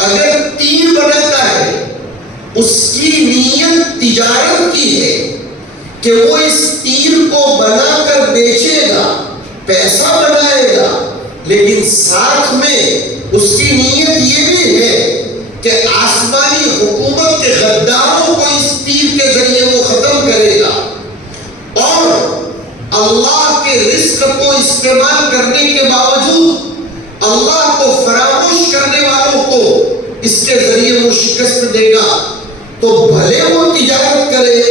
اگر تیر بناتا ہے، اس کی نیت تجارت کی ہے کہ وہ اس تیر کو بنا کر بیچے گا، پیسہ بنائے گا، لیکن ساتھ میں اس کی نیت یہ بھی ہے کہ آسمانی حکومت کے غداروں کو اس تیر کے ذریعے وہ ختم کرے گا. اور اللہ کے رزق کو استعمال کرنے کے باوجود اللہ کو فراموش کرنے والوں کو اس کے ذریعے وہ شکست دے گا. تو بھلے وہ تجارت کرے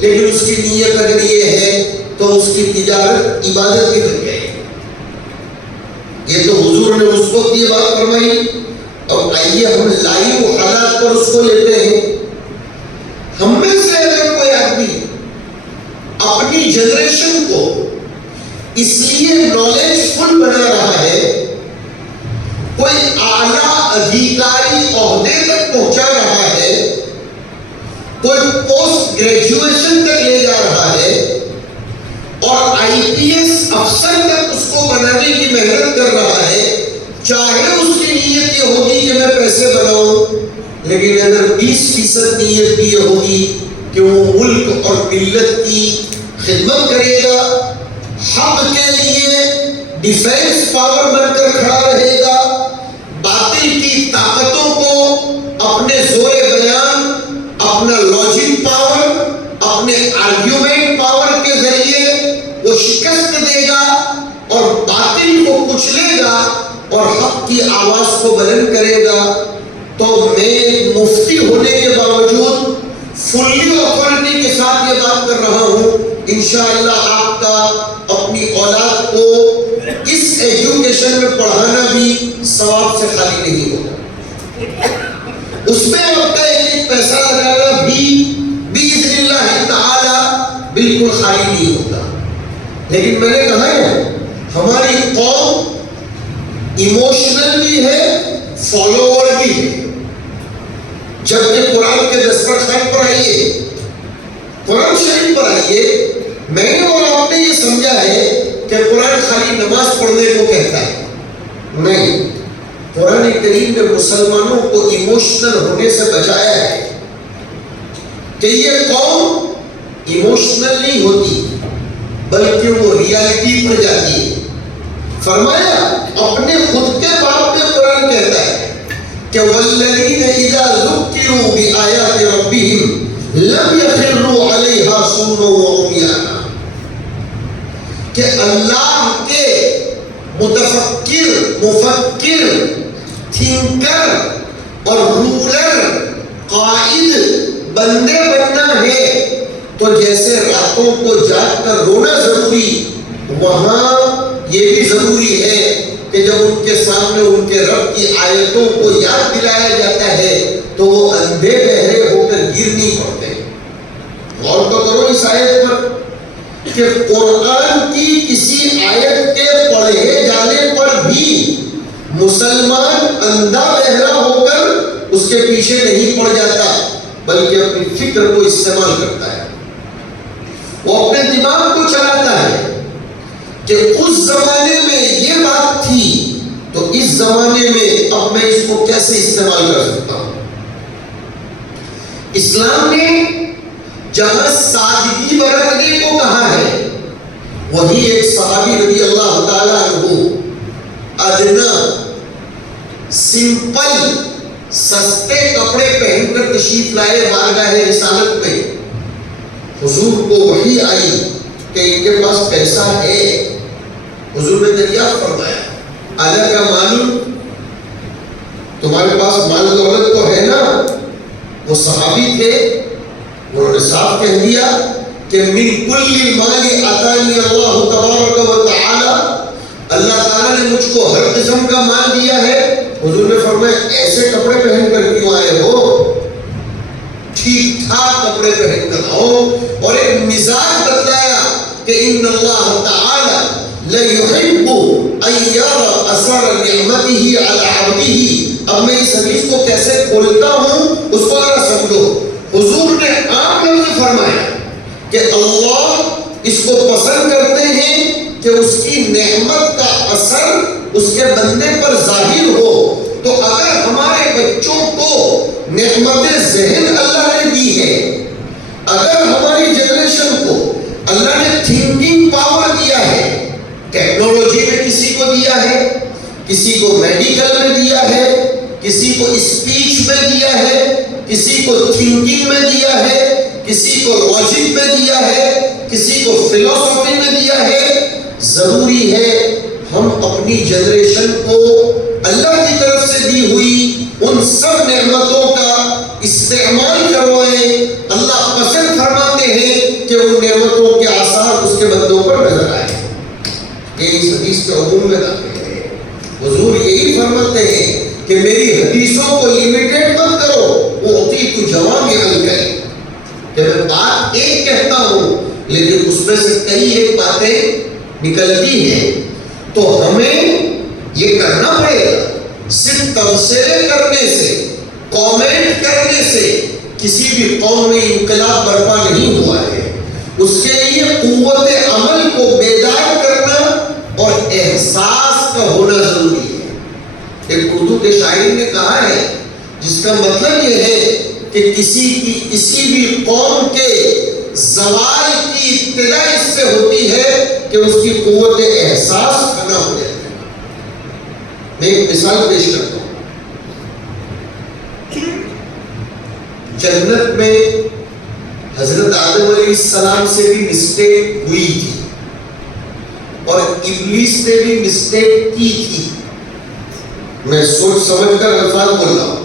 لیکن اس کی نیت اگر یہ ہے تو اس کی تجارت عبادت کی بن گئی. یہ تو حضور نے اس کو یہ بات فرمائی. اب آئیے ہم لائیو حالات پر اس کو لیتے ہیں. ہم میں سے اگر کوئی آدمی اپنی جنریشن کو اس لیے نالج فل بنا رہا ہے، کوئی اعلیٰ ادھیکاری عہدے تک پہنچا رہا ہے، کوئی پوسٹ گریجویشن تک لے جا رہا ہے اور آئی پی ایس افسر تک اس کو بنانے کی محنت کر رہا ہے، چاہے اس کی نیت یہ ہوگی کہ میں پیسے بناؤں، لیکن اگر 20% نیت بھی یہ ہوگی کہ وہ ملک اور ملت کی خدمت کرے گا، حق کے لیے ڈیفینس پاور بن کر کھڑا رہے گا، باطل کی طاقتوں کو اپنے زور بیان، اپنا لاجک پاور، اپنے آرگیومنٹ پاور کے ذریعے وہ شکست دے گا اور باطل کو کچلے گا اور حق کی آواز کو بلند کرے گا، تو میں مفتی ہونے کے باوجود فلی اتھارٹی کے ساتھ یہ بات کر رہا ہوں، انشاءاللہ آپ کا اپنی اولاد کو اس ایجوکیشن میں پڑھانا بھی ثواب سے خالی نہیں ہوگا. اس میں آپ کا ایک پیسہ لگانا بھی باذن اللہ تعالی بالکل خالی نہیں ہوتا. لیکن میں نے کہا ہے ہماری قوم ایموشنل بھی ہے، فالوور بھی ہے. جبکہ قرآن کے دسترخوان پر آئیے، قرآن شریف پر آئیے، میں نے اور آپ نے یہ سمجھا ہے کہ قرآن خالی نماز پڑھنے کو کہتا ہے. نہیں، قرآن کریم نے مسلمانوں کو ایموشنل ہونے سے بچایا ہے کہ یہ قوم ایموشنل نہیں ہوتی بلکہ وہ ریالٹی پر جاتی ہے. فرمایا اپنے خود کے باپ میں قرآن کہتا ہے کہ والذین اذا ذکروا بآیات ربہم لم یخروا علیہا صما وعمیانا، کہ اللہ کے متفکر، مفکر، تھنکر اور رولر، قائد بندے بننا ہے تو جیسے راتوں کو جاگ کر رونا ضروری، وہاں یہ بھی ضروری ہے کہ جب ان کے سامنے ان کے رب کی آیتوں کو یاد دلایا جاتا ہے تو وہ اندھے بہرے ہو کر گر نہیں پڑتے. غور تو کرو اس آیت پر کہ قرآن کی کسی آیت کے پڑھے جانے پر بھی مسلمان اندھا بہرا ہو کر اس کے پیچھے نہیں پڑ جاتا بلکہ اپنی فکر کو استعمال کرتا ہے، وہ اپنے دماغ کو چلاتا ہے کہ اس زمانے میں یہ بات تھی تو اس زمانے میں اب میں اس کو کیسے استعمال کر سکتا ہوں. اسلام نے جہاں سادگی برتنے کو کہا ہے، وہی ایک صحابی رضی اللہ تعالیٰ عنہ ادنا سمپل سستے کپڑے پہن کر تشریف لائے بارگاہ رسالت میں. حضور کو وحی آئی کہ ان کے پاس پیسہ ہے. حضور نے دریافت فرمایا الا کا معلوم، تمہارے پاس مال دولت تو ہے نا؟ وہ صحابی تھے، انہوں نے صاف کہہ دیا کہ من کل مال اتانی اللہ تبارک و تعالی، اللہ تعالیٰ نے مجھ کو ہر قسم کا مال دیا ہے. حضور نے فرمایا ایسے کپڑے پہن کر کیوں آئے ہو؟ ٹھیک ٹھاک کپڑے پہن کر آؤ. اور ایک مزاج بتلایا کہ ان اللہ تعالی لَيُحِبُّ أَن يَرَى أَثَرَ نِعْمَتِهِ عَلَى عَبْدِهِ. اب میں اس حدیث کو کیسے کھولتا ہوں اس کو ذرا سمجھو. حضور نے عام لفظ فرمایا کہ اللہ اس کو پسند کرتے ہیں کہ اس کی نعمت کا اثر اس کے بندے پر ظاہر ہو. تو اگر ہمارے بچوں کو نعمت ذہن اللہ نے دی ہے، اگر ہماری جنریشن کو اللہ نے تھنکنگ پاور دیا ہے، ٹیکنالوجی میں کسی کو دیا ہے، کسی کو میڈیکل میں دیا ہے، کسی کو اسپیچ میں دیا ہے، کسی کو تھنکنگ میں دیا ہے، کسی کو لاجک میں دیا ہے، کسی کو فلسفی میں دیا ہے. ضروری ہے ہم اپنی جنریشن کو اللہ کی طرف سے دی ہوئی ان سب نعمتوں کا استعمال کروائیں. اللہ پسند فرماتے ہیں کہ ان نعمتوں کے آثار اس کے بندوں پر نظر آئے. یہ اس حدیث کے عموم میں داخل ہے. حضور یہی فرماتے ہیں کہ میری حدیثوں کو لمیٹڈ مت کرو. وہ ہوتی تو جوامع الکلم کہ میں بات ایک کہتا ہوں لیکن اس میں سے کئی ایک باتیں نکلتی ہیں. تو ہمیں یہ کرنا پڑے گا. صرف تبصرے کرنے سے، کامنٹ کرنے سے کسی بھی قوم میں انقلاب برپا نہیں ہوا ہے. اس کے لیے قوت عمل کو بیدار کرنا اور احساس کا ہونا ضروری ہے. ایک اردو کے شاعر نے کہا ہے جس کا مطلب یہ ہے کہ کسی بھی قوم کے زوال کی ابتدا اس سے ہوتی ہے کہ اس کی قوت احساس فنا ہو جاتی ہے. میں ایک مثال پیش کرتا ہوں. جنت میں حضرت آدم علیہ السلام سے بھی مسٹیک ہوئی تھی اور ابلیس نے بھی مسٹیک کی تھی. میں سوچ سمجھ کر الفاظ بول رہا ہوں.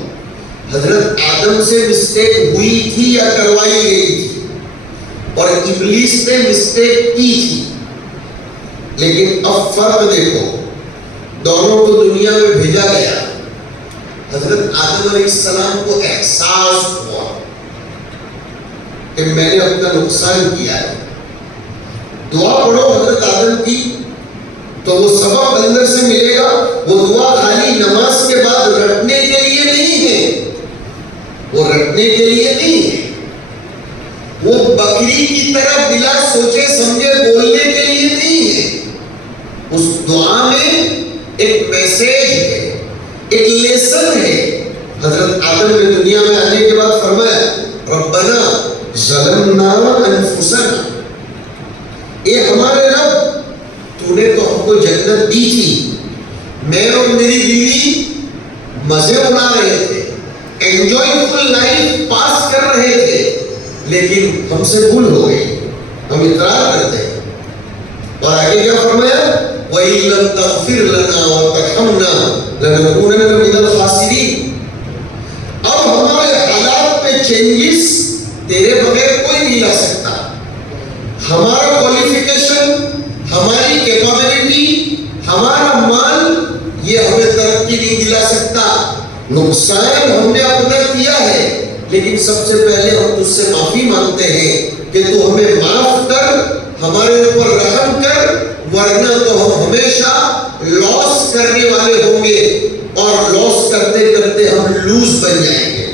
حضرت آدم سے مسٹیک ہوئی تھی یا کروائی گئی تھی اور ابلیس نے مسٹیک کی تھی. لیکن اب فرق دیکھو. دونوں کو دنیا میں بھیجا گیا. حضرت آدم علیہ السلام کو احساس ہوا کہ میں نے اپنا نقصان کیا ہے. دعا پڑھو حضرت آدم کی تو وہ سبب اندر سے ملے گا. وہ دعا خالی نماز کے بعد رٹنے کے لیے نہیں ہے. وہ رٹنے کے لیے نہیں ہے. وہ بکری کی طرح بلا سوچے سمجھے بولنے کے لیے نہیں ہے. اس دعا میں ایک میسیج ہے، ایک لیسن ہے. حضرت آدم نے دنیا میں آنے کے بعد فرمایا ربنا ظلمنا انفسنا. اے ہمارے رب، تو نے تو ہم کو جنت دی تھی. میں اور میری بیوی مزے اڑا رہے تھے، انجوائفل لائف پاس کر رہے تھے، لیکن ہم سے بھول ہو گئی. ہم اقرار کرتے ہیں. اور آگے کیا فرمایا وَإِن لَمْ تَغْفِرْ لَنَا وَتَرْحَمْنَا لَنَكُونَنَّ مِنَ الْخَاسِرِينَ. اب ہمارے حالات میں چینجز تیرے بغیر کوئی نہیں لا سکتا. ہمارا کوالیفیکیشن، ہماری کیپابلٹی، ہمارا مال یہ ہمیں ترقی نہیں دلا سکتا. نقصان ہم نے اپنا کیا ہے، لیکن سب سے پہلے ہم تجھ سے معافی مانگتے ہیں کہ تو ہمیں معاف کر، ہمارے اوپر رحم کر، ورنہ تو ہم ہمیشہ لاس کرنے والے ہوں گے اور لاس کرتے کرتے ہم لوز بن جائیں گے.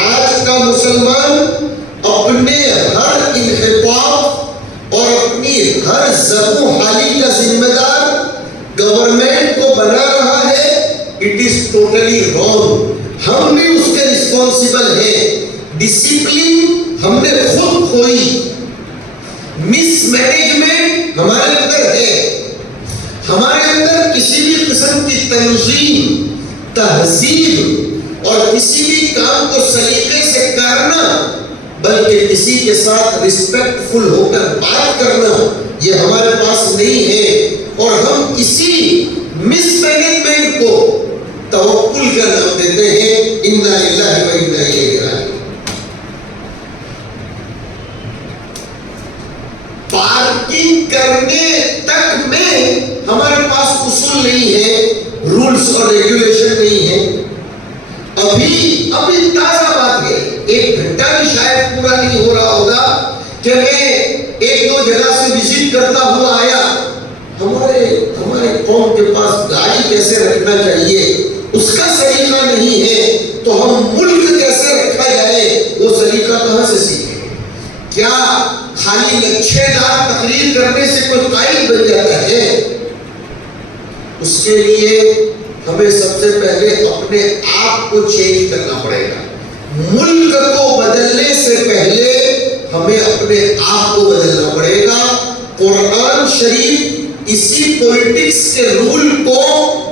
آج کا مسلمان اپنے ہر انحطاط اور اپنی ہر زد و حالی کا ذمہ دار گورنمنٹ کو بنا رہا ہے. It is totally wrong. ہم بھی اس کے رسپانسبل ہیں. ڈسپلن ہم نے خود کھوئی. مس مینجمنٹ ہمارے اندر ہے. ہمارے اندر کسی بھی قسم کی تنظیم، تہذیب اور کسی بھی کام کو سلیقے سے کرنا، بلکہ کسی کے ساتھ رسپیکٹ فل ہو کر بات کرنا، یہ ہمارے پاس نہیں ہے. اور ہم اسی مس مینجمنٹ کو توکل کا نام دیتے ہیں. انا للہ و انا الیہ راجعون. پارکنگ کرنے تک میں ہمارے پاس اصول نہیں ہے، رولز اور ریگولیشن نہیں ہے. ابھی تازہ بات ہے، 1 گھنٹہ بھی شاید پورا نہیں ہو رہا ہوگا کہ میں 1-2 جگہ سے وزٹ کرتا ہوا آیا. ہمارے قوم کے پاس گاڑی کیسے رکھنا چاہیے اس کا سلیقہ نہیں ہے، تو ہم ملک کیسے رکھا جائے وہ سلیقہ کہاں سے سیکھیں؟ کیا خالی لچھے دار تقریر کرنے سے کوئی قائد بن جاتا ہے؟ اس کے لیے ہمیں سب سے پہلے اپنے آپ کو چینج کرنا پڑے گا. ملک کو بدلنے سے پہلے ہمیں اپنے آپ کو بدلنا پڑے گا. قرآن شریف اسی پولیٹکس کے رول کو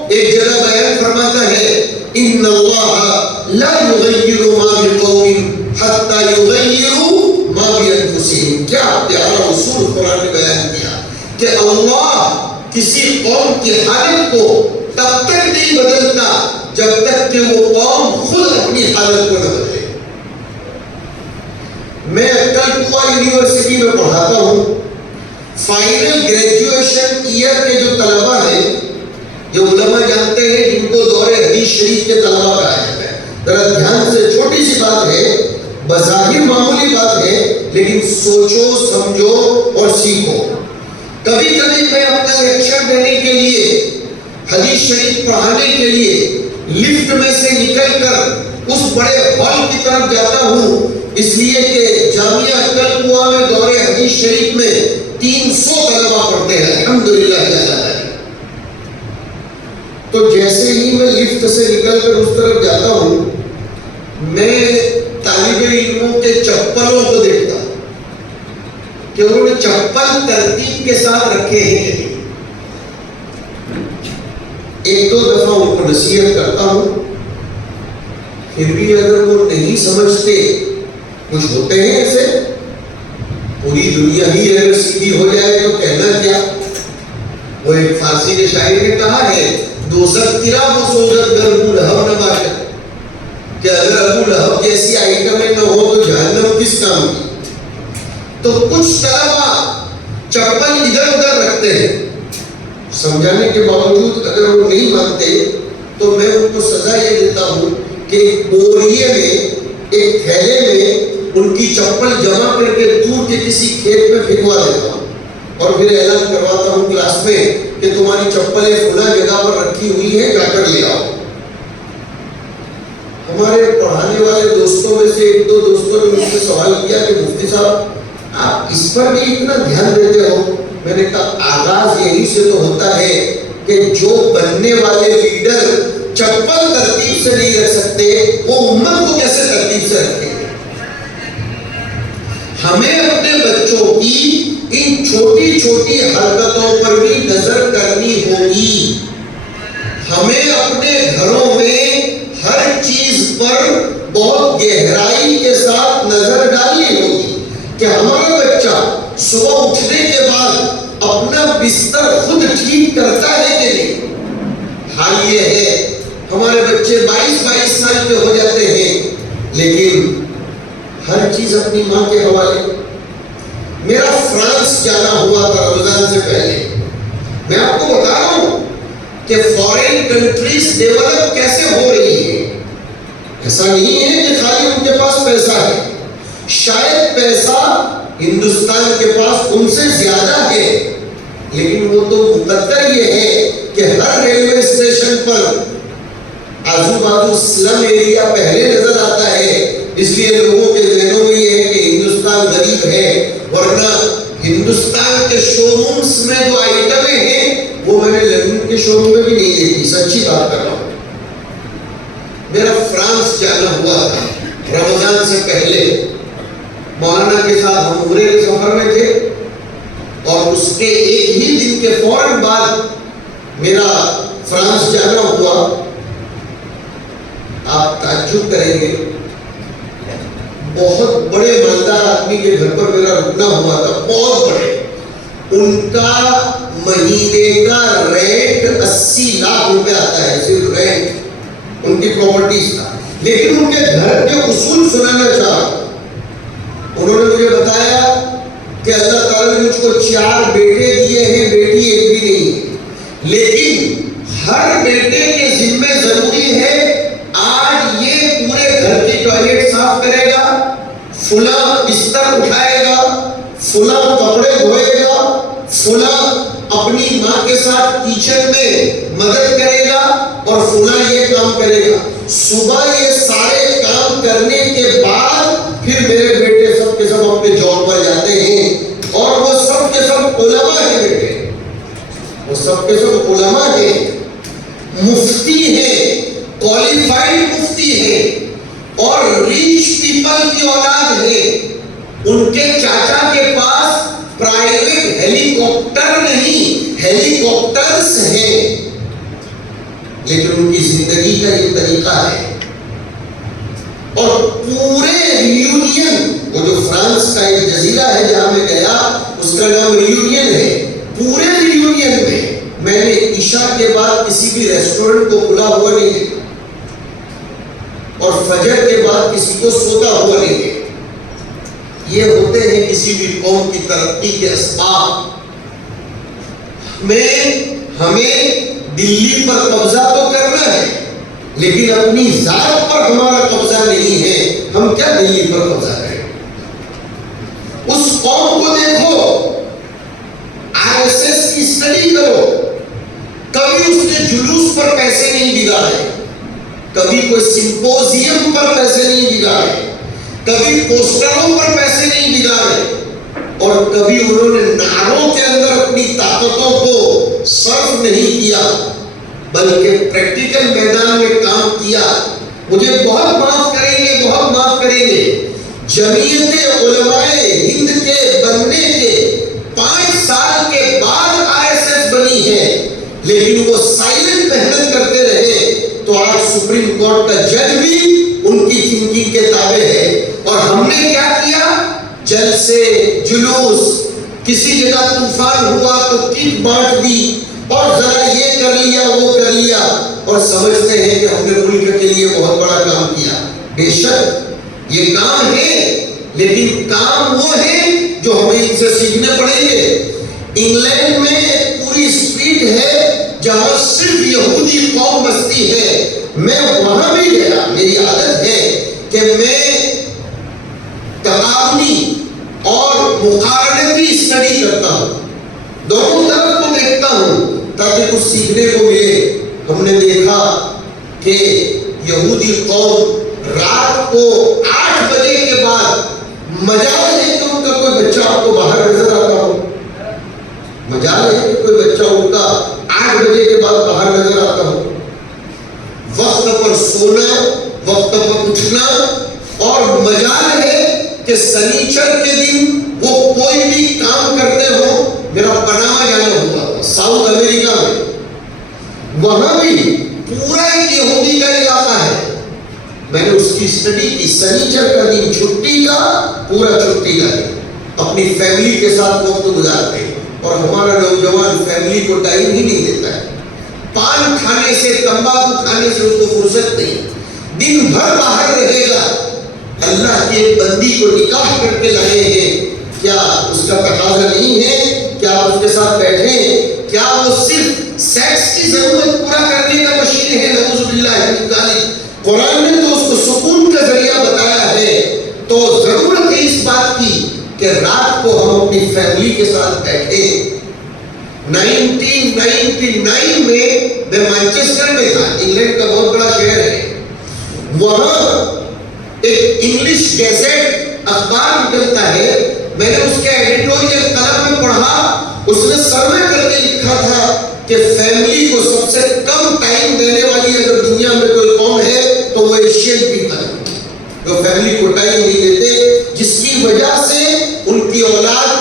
ایک جگہ بیان فرماتا ہے ان اللہ لا یغیر ما بقوم حتی یغیروا ما بانفسهم. کیا پیارا اصول خود قرآن نے بیان کیا کہ اللہ کسی قوم کی حالت کو تب تک نہیں بدلتا جب تک کہ وہ قوم خود اپنی حالت کو نہ بدلے. میں کل کنواں یونیورسٹی میں پڑھاتا ہوں. فائنل گریجویشن ایئر کے جو طلبہ ہیں، جو علماء جانتے ہیں جن کو دور حدیث شریف کے طلبہ کہا جاتا ہے، ذرا دھیان سے، چھوٹی سی بات ہے، بظاہر معمولی بات ہے، لیکن سوچو سمجھو اور سیکھو. کبھی کبھی میں اپنا لیکچر دینے کے لیے، حدیث شریف پڑھانے کے لیے لفٹ میں سے نکل کر اس بڑے ہال کی طرف جاتا ہوں، اس لیے کہ جامعہ کلکوا میں دور حدیث شریف میں 300 طلبہ پڑھتے ہیں الحمدللہ. تو جیسے ہی میں لفٹ سے نکل کر اس طرف جاتا ہوں، میں طالب علموں کے چپلوں کو دیکھتا ہوں کہ انہوں نے چپل ترتیب کے ساتھ رکھے ہیں. ایک دو دفعہ ان کو نصیحت کرتا ہوں، پھر بھی اگر وہ نہیں سمجھتے، کچھ ہوتے ہیں ایسے، پوری دنیا ہی اگر سیدھی ہو جائے تو کہنا کیا. وہ ایک فارسی کے شاعر نے کہا ہے، دوزخ تیرا وہ سوزت گر ابو لہب نہ باشد، کہ اگر ابو لہب جیسی آئٹمیں نہ ہو تو جہنم کس کام کی. تو کچھ طلبہ چپل ادھر ادھر رکھتے ہیں، سمجھانے کے باوجود اگر وہ نہیں مانتے تو میں ان کو سزا یہ دیتا ہوں کہ ایک بوریے میں، ایک تھیلے میں ان کی چپل جمع کر کے دور کے کسی کھیت میں پھینکوا دیتا ہوں اور پھر اعلان کرواتا ہوں کلاس میں کہ تمہاری چپلیں فلاں جگہ پر رکھی ہوئی ہیں، جا کر لے آؤ. ہمارے پڑھانے والے دوستوں میں سے ایک دو دوستوں نے مجھ سے سوال کیا کہ مفتی صاحب آپ اس پر بھی اتنا دھیان دیتے ہو. میں نے کہا آغاز یہی سے تو ہوتا ہے کہ جو بننے والے لیڈر چپل ترتیب سے نہیں رکھ سکتے وہ امت کو کیسے ترتیب سے رکھیں گے. ہمیں اپنے بچوں کی ان چھوٹی چھوٹی حرکتوں پر بھی نظر کرنی ہوگی. ہمیں اپنے گھروں میں ہر چیز پر بہت گہرائی کے ساتھ نظر ڈالنی ہوگی کہ ہمارا بچہ صبح اٹھنے کے بعد اپنا بستر خود ٹھیک کرتا ہے کہ نہیں. حال یہ ہے ہمارے بچے 22 سال کے ہو جاتے ہیں لیکن ہر چیز اپنی ماں کے حوالے. میرا فرانس جانا ہوا تھا رمضان سے پہلے. میں آپ کو بتا رہا ہوں کہ فارین کنٹریز ڈیولپ کیسے ہو رہی ہے. ایسا نہیں ہے کہ خالی ان کے پاس پیسہ ہے، شاید پیسہ ہندوستان کے پاس ان سے زیادہ ہے، لیکن وہ تو مقدر یہ ہے کہ ہر ریلوے اسٹیشن پر آزو بازو سلم ایریا پہلے نظر آتا ہے. اس لیے لوگوں کے ذہنوں میں یہ ہے کہ ہندوستان غریب ہے، ورنہ ہندوستان کے شو رومز میں جو آئٹمیں ہیں وہ میں نے لندن کے شو روم میں بھی نہیں دیکھی. سچی بات کر رہا ہوں. میرا فرانس جانا ہوا تھا رمضان سے پہلے. مولانا کے ساتھ ہم عمرے کے سفر میں تھے اور اس کے ایک ہی دن کے فوراً بعد میرا فرانس جانا ہوا. آپ تعجب کریں گے، بہت بڑے مالدار آدمی کے گھر پر میرا رکنا ہوا تھا، بہت بڑے. ان کا مہینے کا رینٹ 80 لاکھ روپے آتا ہے، صرف رینٹ ان کی پراپرٹیز کا. لیکن ان کے گھر کے اصول سنانا چاہا. انہوں نے مجھے بتایا کہ اللہ تعالیٰ نے مجھ کو 4 بیٹے دیے ہیں، بیٹی ایک بھی نہیں، لیکن ہر بیٹے کے ذمہ ضروری ہے آج یہ پورے گھر کی ٹوائلٹ صاف کرے گا، فلاں بستر اٹھائے گا، فلاں کپڑے دھوئے گا، فلاں اپنی ماں کے ساتھ کچن میں مدد کرے گا اور فلاں یہ کام کرے گا. صبح یہ سارے کام کرنے کے بعد پھر میرے بیٹے سب کے سب اپنے جاب پر جاتے ہیں اور وہ سب کے سب علماء ہیں. بیٹے وہ سب کے سب علماء ہیں، مفتی ہیں، کوالیفائڈ مفتی ہیں اور ریچ پیپل کی اولاد ہے. ان کے چاچا کے پاس پرائیویٹ ہیلی کاپٹر نہیں، ہیلی کاپٹرز ہیں، لیکن ان کی زندگی کا یہ طریقہ ہے. اور پورے ریونین، وہ جو فرانس کا ایک جزیرہ ہے جہاں میں گیا، اس اس کا نام ریونین ہے. پورے ریونین میں میں نے عشاء کے بعد کسی بھی ریسٹورنٹ کو کھلا ہوا نہیں دیکھا اور فجر کے بعد کسی کو سوتا ہوا نہیں دیکھا. یہ ہوتے ہیں کسی بھی قوم کی ترقی کے اسباب. ہمیں دلی پر قبضہ تو کرنا ہے لیکن اپنی ذات پر ہمارا قبضہ نہیں ہے. ہم کیا دلی پر قبضہ کریں؟ اس قوم کو دیکھو, RSS کی اسٹڈی کرو, کبھی اس نے جلوس پر پیسے نہیں بگاڑے, کبھی کوئی سمپوزیم پر پیسے نہیں بگاڑے, کبھی پوسٹروں پر پیسے نہیں بگاڑے, اور کبھی انہوں نے نعروں کے اندر اپنی طاقتوں کو صرف نہیں کیا بلکہ پریکٹیکل میدان میں کام کیا. مجھے بہت معاف کریں گے, بہت معاف کریں گے, جمعیت علماء ہند کے بننے کے 5 سال کے بعد RSS بنی ہے, لیکن وہ سائلنٹ محنت کرتے رہے تو آج سپریم کورٹ کا جج بھی ان کی تھنکنگ کے تابع ہے. اور ہم نے کیا کیا؟ جلسے, جلوس, کسی جگہ طوفان ہوا تو کٹ بانٹ دی اور ذرا یہ کر لیا وہ کر لیا اور سمجھتے ہیں کہ ہم نے ملک کے لیے بہت بڑا کام کیا. بے شک یہ کام ہے, لیکن کام وہ ہے جو ہمیں ان سے سیکھنے پڑیں گے. انگلینڈ میں ایک پوری اسٹریٹ ہے جہاں صرف یہودی قوم بستی ہے. میں وہاں بھی گیا, میری عادت ہے کہ میں تقابلی اور مقارنتی اسٹڈی کرتا ہوں, دونوں طرف کو دیکھتا ہوں تاکہ کچھ سیکھنے کو ملے. ہم نے دیکھا کہ یہودی قوم رات کو 8 بجے کے بعد مجال ہے کہ ان کا کوئی بچہ آپ کو باہر نظر آتا ہو, مجال ہے کہ کوئی بچہ ان کا 8 بجے کے بعد باہر نظر آتا ہو. وقت پر سونا, وقت پر اٹھنا, اور مجال ہے کہ سنیچر کے دن وہ کوئی بھی کام کرتے ہو. میرا پناما جانا ہوا تھا ساؤتھ امریکہ میں, وہاں بھی پورا ایک یہودی کا علاقہ ہے. میں نے اس کی اسٹڈی کی. سنیچر کا دن چھٹی کا, پورا چھٹی کا دن اپنی فیملی کے ساتھ وقت گزارتے ہیں, اور ہمارا نوجوان فیملی کو ٹائم ہی نہیں دیتا ہے. پان کھانے سے, تمباکو کھانے سے اس کو فرصت نہیں, دن بھر باہر رہے گا. اللہ کی ایک بندی کو نکاح کر کے لائے ہیں, کیا اس کا تقاضا نہیں ہے کیا آپ اس کے ساتھ بیٹھیں؟ کیا وہ صرف سیکس کی ضرورت پورا کرنے کا مشین ہے؟ نعوذ باللہ من ذالک. قرآن نے تو اس کو سکون کا ذریعہ بتایا ہے. تو ضرورت ہے اس بات کی کہ رات کو ہم اپنی فیملی کے ساتھ بیٹھیں. 1999 میں مانچسٹر میں تھا, انگلینڈ کا بہت بڑا شہر ہے. وہاں ایک انگلش گیزٹ اخبار نکلتا ہے. میں نے اس کے ایڈیٹوریل کلم میں پڑھا, اس نے سروے کر کے لکھا تھا کہ فیملی کو سب سے کم ٹائم دینے والی اگر دنیا میں کوئی قوم ہے تو وہ ایشین پیپل ہے, جو فیملی کو ٹائم نہیں دیتے, جس کی وجہ سے ان کی اولاد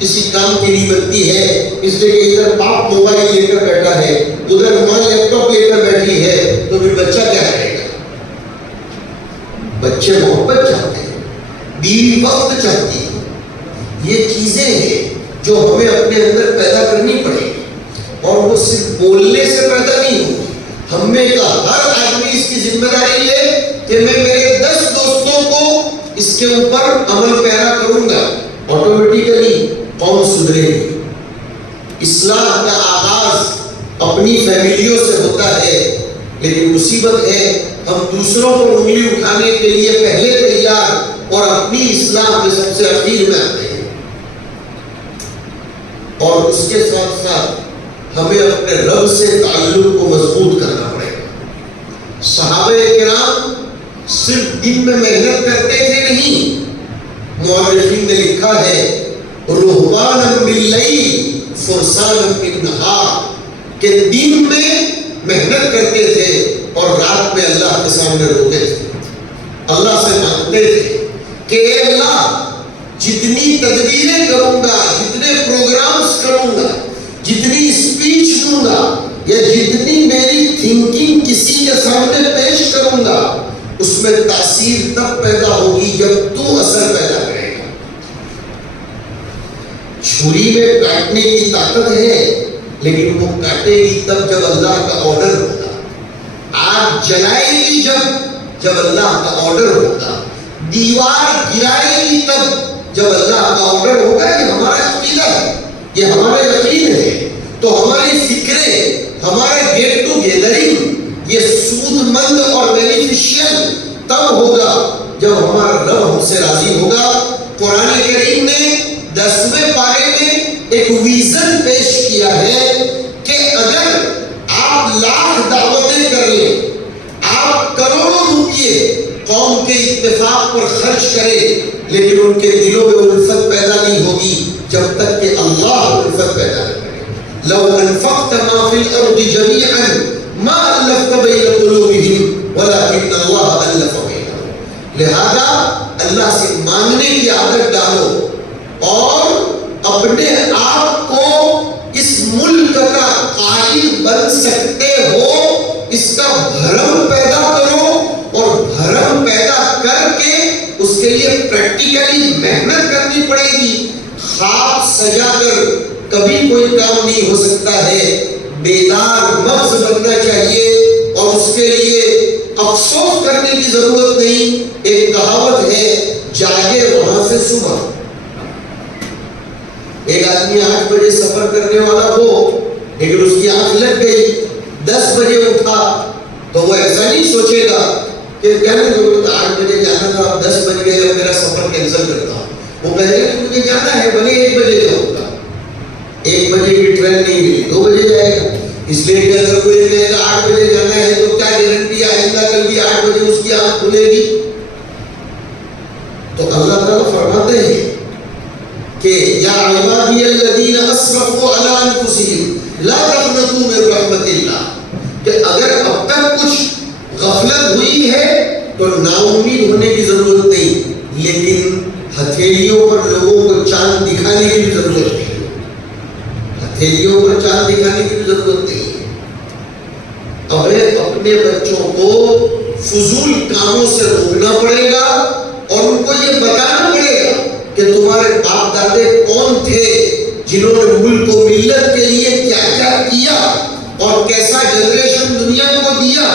کسی کام کی نہیں بنتی ہے. اس لیے کہ ادھر باپ موبائل لے کر بیٹھا ہے, ادھر ماں لیپ ٹاپ لے کر بیٹھی ہے, تو پھر بچہ کیا کرے گا؟ بچے محبت چاہتے ہیں, بیوی وقت چاہتی ہے. یہ چیزیں ہیں جو ہمیں اپنے اندر پیدا کرنی پڑے گی, اور وہ صرف بولنے سے پیدا نہیں ہوگی. ہم میں کا ہر آدمی اس کی ذمہ داری لے کہ میں میرے 10 دوستوں کو اس کے اوپر عمل پیرا کروں گا, آٹومیٹیکلی قوم سدھرے گی. اصلاح کا آغاز اپنی فیملیوں سے ہوتا ہے, لیکن مصیبت ہے ہم دوسروں کو انگلی اٹھانے کے لیے پہلے تیار اور اپنی اصلاح میں سب سے اخیر میں آتے ہیں. اور اس کے ساتھ ساتھ ہمیں اپنے رب سے تعلق کو مضبوط کرنا پڑے گا. صحابہ کرام صرف دن میں محنت کرتے تھے نہیں, مورخین نے لکھا ہے رہبانا باللیل فرسانا بالنہار, کہ دن میں محنت کرتے تھے اور رات میں اللہ کے سامنے روتے تھے, اللہ سے مانگتے تھے کہ اے اللہ جتنی تدبیریں کروں گا, جتنے پروگرامز کروں گا, جتنی اسپیچ دوں گا, یا جتنی میری تھنکنگ کسی کے سامنے پیش کروں گا, اس میں تاثیر تب پیدا ہوگی جب تو اثر پیدا کرے گا. چھری میں کاٹنے کی طاقت ہے، لیکن وہ کاٹے گی تب جب اللہ کا آرڈر ہوگا، آگ جلائے گی جب اللہ کا آرڈر ہوگا، دیوار گرائے گی تب جب اللہ کا آرڈر ہوگا۔ یہ ہمارا عقیدہ ہے، یہ ہمارا یقین ہے۔ تو ہماری فکریں، ہمارے گیٹ ٹو گیدرنگ یہ سود مند اور بینیفیشل تب ہوگا جب ہمارا رب ہم سے راضی ہوگا۔ قرآن کریم نے 10ویں پارے میں ایک ویژن پیش کیا ہے کہ اگر آپ لاکھ دعوتیں کر لیں، آپ کروڑوں روپیے قوم کے اتفاق پر خرچ کریں، لیکن ان کے دلوں میں الفت پیدا نہیں ہوگی جب تک کہ اللہ الفت پیدا نہ کرے۔ لو انفقت ما فی الارض جميعا ما الفت بین قلوبهم ولكن اللہ الف بینہم۔ لہذا اللہ سے مانگنے کی عادت ڈالو اور اپنے آپ کو اس ملک کا قائد بن سکتے ہو، اس کا بھرم پیدا کرو، اور بھرم پیدا کر کے اس کے لیے پریکٹیکلی محنت کرنی پڑے گی۔ خواب سجا کر کبھی کوئی کام نہیں ہو سکتا ہے، بیدار مغز بننا چاہیے، اور اس کے لیے افسوس کرنے کی ضرورت نہیں۔ ایک کہاوت ہے، جاگے وہاں سے صبح۔ ایک آدمی 8 بجے سفر کرنے والا ہو، لیکن اس کی آنکھ لگ گئی، 10 بجے اٹھا، تو وہ ایسا نہیں سوچے گا کہ کہنے ضرورت 8 بجے جانا تھا، اب 10 بج گئے، اب میرا سفر کینسل کرتا ہوں۔ وہ کہے گا کہ مجھے جانا ہے، بھلے 1 بجے جاؤں گا، 1 بجے کی ٹرین نہیں ملی، 2 بجے جائے گا۔ اس لیے کہ اگر کوئی کہے گا 8 بجے جانا ہے تو کیا گارنٹی آئندہ کل بھی 8 بجے اس کی آنکھ کھلے گی؟ تو اللہ تعالیٰ فرماتے ہیں کہ یا عبادی الذین اسرفوا علی انفسہم لا تقنطوا من رحمت اللہ، کہ اگر اب تک کچھ غفلت ہوئی ہے تو نا امید ہونے کی ضرورت نہیں، لیکن ہتھیلیوں پر لوگوں کو چاند دکھانے کی بھی ضرورت نہیں ہے، ہتھیلیوں پر چاند دکھانے کی بھی ضرورت نہیں ہے۔ ہمیں اپنے بچوں کو فضول کاموں سے روکنا پڑے گا، اور ان کو یہ بتانا پڑے گا کہ تمہارے باپ دادے کون تھے جنہوں نے ملک و ملت کے لیے کیا کیا کیا اور کیسا جنریشن دنیا کو دیا،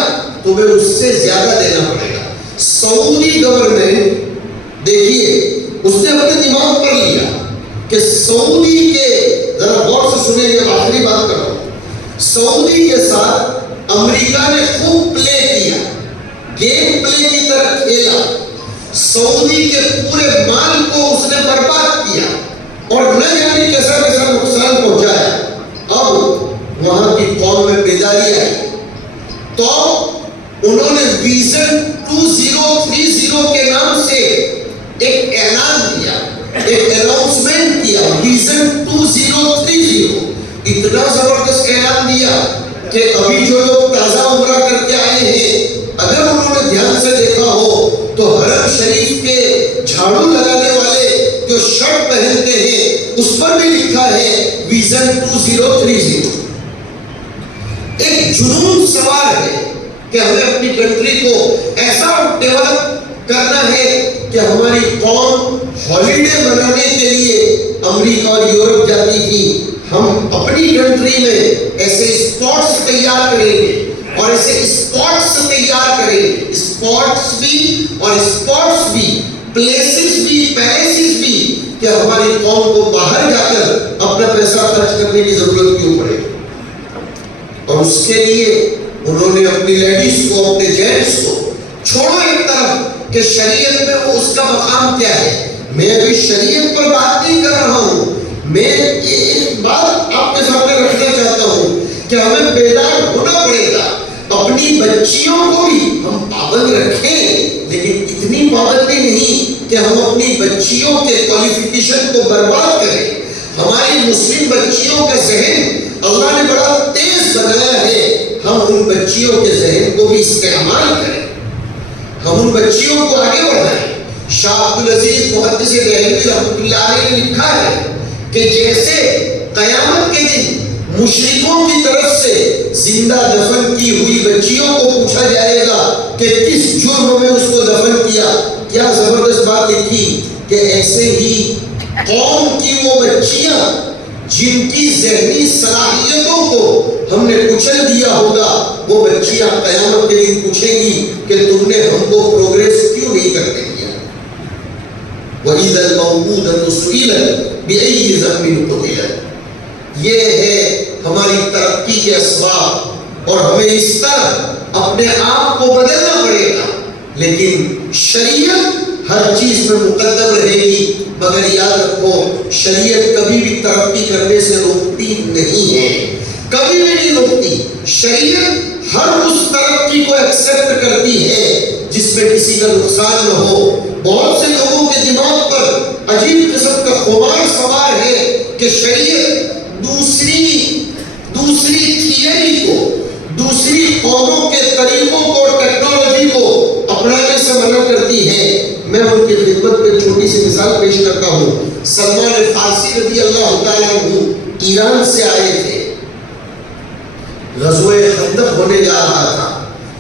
تمہیں اس سے زیادہ دینا پڑے گا۔ سعودی گورنمنٹ دیکھیے، اس نے اپنے دماغ پر لیا کہ سعودی کے، ذرا غور سے سنیں، یہ آخری بات کر رہا ہوں، سعودی کے ساتھ امریکہ نے خوب پلے کیا، گیم پلے کی طرح کھیلا، سعودی کے پورے مال کو اس نے برباد کیا اور نہ جانے کیسا کیسا نقصان پہنچایا۔ اب وہاں کی قوم میں بیداری آئی تو انہوں نے ویژن 2030 کے نام سے ایک اعلان دیا، ایک اناؤنسمنٹ کیا، ویژن 2030۔ اتنا زبردست اعلان دیا کہ ابھی جو لوگ تازہ عمرہ کر کے آئے ہیں، اگر انہوں نے دھیان سے دیکھا ہو تو حرم شریف کے جھاڑو لگانے والے جو شرٹ پہنتے ہیں اس پر بھی لکھا ہے ویژن 2030۔ ایک جنون سوار ہے کہ ہمیں اپنی کنٹری کو ایسا ڈیولپ کرنا ہے کہ ہماری قوم ہالیڈے منانے کے لیے امریکہ اور یورپ جاتی تھی، ہم اپنی کنٹری میں ایسے اسپاٹس تیار کریں گے، اور ایسے اسپاٹس تیار کریں، اسپاٹس بھی اور اسپاٹس بھی، پلیسز بھی، پیلسز بھی، کہ ہماری قوم کو باہر جا کر اپنا پیسہ خرچ کرنے کی ضرورت کیوں پڑے۔ اور اس کے لیے انہوں نے اپنی لیڈیز کو، اپنے جینٹس کو، چھوڑو ایک طرف کہ شریعت میں اس کا مقام کیا ہے، میں ابھی شریعت پر بات نہیں کر رہا ہوں، میں ایک بات آپ کے سامنے رکھنا چاہتا ہوں کہ ہمیں بیدار ہونا پڑے گا۔ اپنی بچیوں کو بھی ہم پابند رکھیں، لیکن اتنی پابندی نہیں کہ ہم اپنی بچیوں کے کوالیفیکیشن کو برباد کریں۔ ہماری مسلم بچیوں کا ذہن اللہ نے بڑا تیز بنایا ہے، ہم ان بچیوں کے ذہن کو بھی استعمال کریں، ہم ان بچیوں کو آگے بڑھائیں۔ شاہ عبدالعزیز محدث دہلوی رحمۃ اللہ علیہ نے لکھا ہے کہ جیسے قیامت کے دن مشرکوں کی طرف سے زندہ دفن کی ہوئی بچیوں کو پوچھا جائے گا کہ کس جرم میں اس کو دفن کیا، کیا زبردست بات لکھی کہ ایسے ہی قوم کی وہ بچیاں جن کی ذہنی صلاحیتوں کو ہم نے کچل دیا ہوگا، وہ بچیاں قیامت کے دن پوچھیں گی کہ تم نے ہم کو پروگریس کیوں نہیں کرنے دیا۔ وَإِذَا الْمَوْءُودَةُ سُئِلَتْ بِأَيِّ ذَنبٍ قُتِلَتْ۔ یہ ہے ہماری ترقی کے اسباب، اور ہمیں اس طرح اپنے آپ کو بدلنا پڑے گا۔ لیکن شریعت ہر چیز میں مقدم رہے گی، مگر یاد رکھو شریعت کبھی بھی ترقی کرنے سے روکتی نہیں ہے، کبھی بھی نہیں روکتی۔ شریعت ہر اس ترقی کو ایکسپٹ کرتی ہے جس میں کسی کا نقصان نہ ہو۔ بہت سے لوگوں کے دماغ پر عجیب قسم کا خمار سوار ہے کہ شریعت دوسری تھیوری کو، دوسری قوموں کے طریقوں کو، ٹیکنالوجی کو اپنانے سے منع کرتی ہے۔ میں ان کی خدمت میں چھوٹی سی مثال پیش کرتا ہوں۔ سلمان فارسی رضی اللہ تعالیٰ عنہ ایران سے آئے تھے، غزوہ خندق ہونے جا رہا تھا۔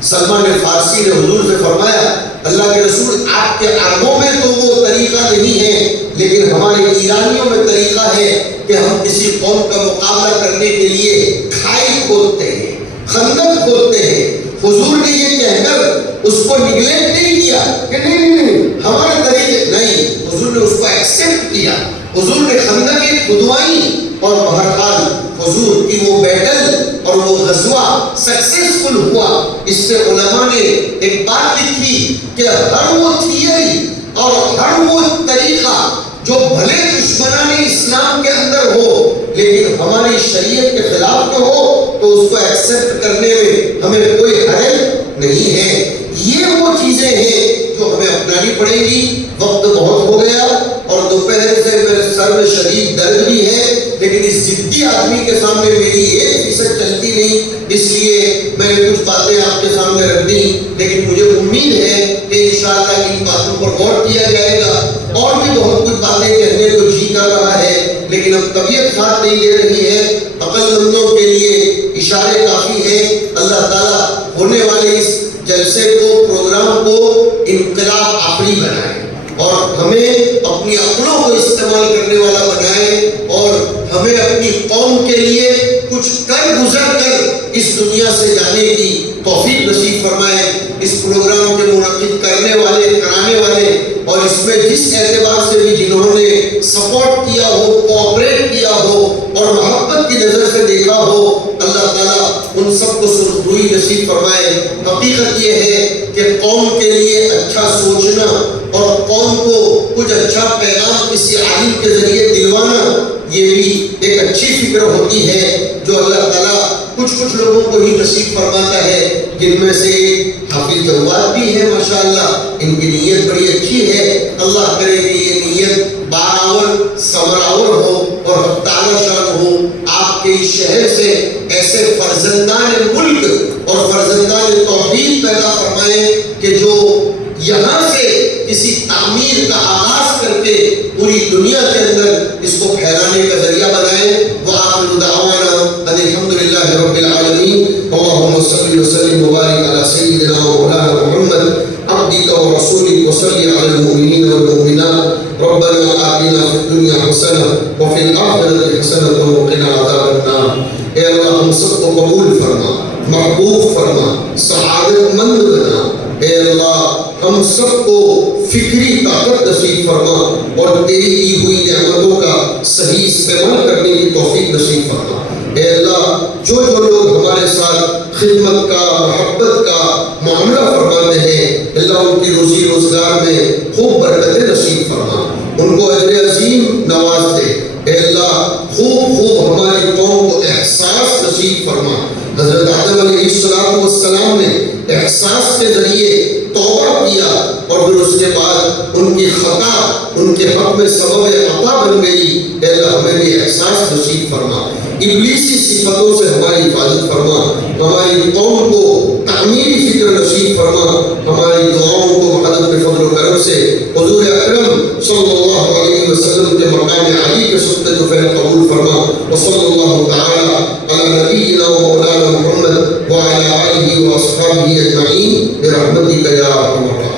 سلمان فارسی نے حضور سے فرمایا، اللہ کے رسول آپ کے عربوں میں تو وہ طریقہ نہیں ہے، لیکن ہمارے ایرانیوں میں طریقہ ہے کہ ہم کسی قوم کا مقابلہ کرنے کے لیے کھائی کھودتے ہیں، خندق کھودتے ہیں۔ حضور نے یہ کہہ کر اس کو نگلیکٹ نہیں کیا کہ نہیں ہمارے طریقے نہیں، حضور نے اس کو ایکسپٹ کیا۔ حضور نے خندقیں کھدوائی، اور بہرحال حضور کی وہ بیٹل اور وہ غزوہ سکسیسفل ہوا۔ اس سے علماء نے ایک بات لکھی کہ ہر وہ تھیوری اور ہر وہ طریقہ جو بھلے دشمنان اسلام کے اندر ہو لیکن ہماری شریعت کے خلاف نہ ہو تو اس کو ایکسپٹ کرنے میں ہمیں کوئی حرج نہیں ہے۔ یہ وہ چیزیں ہیں جو ہمیں اپنانی پڑیں گی۔ وقت بہت ہو گیا اور دوپہر سے میرے سر میں شدید درد بھی ہے، لیکن اس ضدی آدمی کے سامنے میری 1% چلتی نہیں، اس لیے میں نے کچھ باتیں آپ کے سامنے رکھ دی، لیکن مجھے امید ہے کہ انشاءاللہ ان باتوں پر غور کیا جائے گا۔ اور بھی بہت کچھ باتیں کہنے کو جی کر رہا ہے، لیکن اب طبیعت ساتھ نہیں دے رہی ہے۔ عقل مندوں کے لیے اشارے کافی ہیں۔ اللہ تعالیٰ ہونے والے اس جلسے کو، پروگرام کو انقلاب آخری بنائے، اور ہمیں اپنی عقلوں کو استعمال کرنے والا بنائے، اور ہمیں اپنی قوم کے لیے کچھ کر گزر کر اس دنیا سے جانے کی توفیق نصیب فرمائے۔ اس پروگرام کے منعقد کرنے والے، کرانے والے، اور اس میں جس اعتبار سے بھی جنہوں نے سپورٹ کیا ہو، کوآپریٹ کیا ہو اور محبت کی نظر سے دیکھا ہو، اللہ تعالیٰ ان سب کو سرخروئی نصیب فرمائے۔ حقیقت یہ ہے کہ قوم کے لیے اچھا سوچنا اور قوم کو کچھ اچھا پیغام کسی عالم کے ذریعے دلوانا، یہ بھی ایک اچھی فکر ہوتی ہے جو اللہ تعالیٰ کچھ لوگوں کو ہی نصیب فرماتا ہے، جن میں سے حافظ جواد بھی ہے ماشاءاللہ۔ ان کی نیت بڑی اچھی ہے، اللہ کرے کہ یہ نیت بارآور ثمرآور ہو اور حق تعالیٰ شان ہو۔ آپ کے اس شہر سے ایسے فرزندان ملک اور فرزندان توحید پیدا فرمائیں کہ جو یہاں سے کسی تعمیر کا آغاز کر کے پوری دنیا کے اندر اس کو پھیلانے کا ذریعہ بنائیں۔ وآخر دعوانا ان الحمدللہ رب العالمین۔ اللہم صلی وسلم وبارک علی سیدنا مولانا محمد عبدک ورسولک وصلی علی المؤمنین والمؤمنات۔ ربنا آتنا فی الدنیا حسنہ وفی الآخرۃ حسنۃ وقنا عذاب النار۔ اے اللہ ہم سب کو قبول فرما، محبوب فرما، سعادت مند بنا۔ اے اللہ ہم سب کو فکری طاقت نصیب فرما اور تیری دی ہوئی نعمتوں کا صحیح استعمال کرنے کی توفیق نصیب فرما۔ اے اللہ جو لوگ ہمارے ساتھ خدمت کا، محبت کا معاملہ فرماتے ہیں، اللہ ان کی روزی روزگار میں خوب برکتیں نصیب فرما، ان کو اجر عظیم نواز دے۔ اے اللہ خوب ہماری قوم کو احساس نصیب فرما۔ حضرت آدم علیہ السلام نے احساس کے ذریعے توبہ کیا، اور پھر اس کے بعد ان کی خطا ان کے حق میں سبب عطا بن گئی۔ اے اللہ ہمیں بھی احساس نصیب فرما، ابلیسی صفتوں سے ہماری حفاظت فرما، ہماری قوم کو تعمیری فکر نصیب فرما، ہماری دعاؤں کو مدد فضل و کرم سے حضور اکرم صلی اللہ علیہ وسلم کے مقام علی کے صدقے تو فیض قبول فرما۔ وصلی اللہ تعالی علی نبینا و مولانا محمد وعلی آلہ واصحابہ اجمعین برحمتک یا ارحم الراحمین۔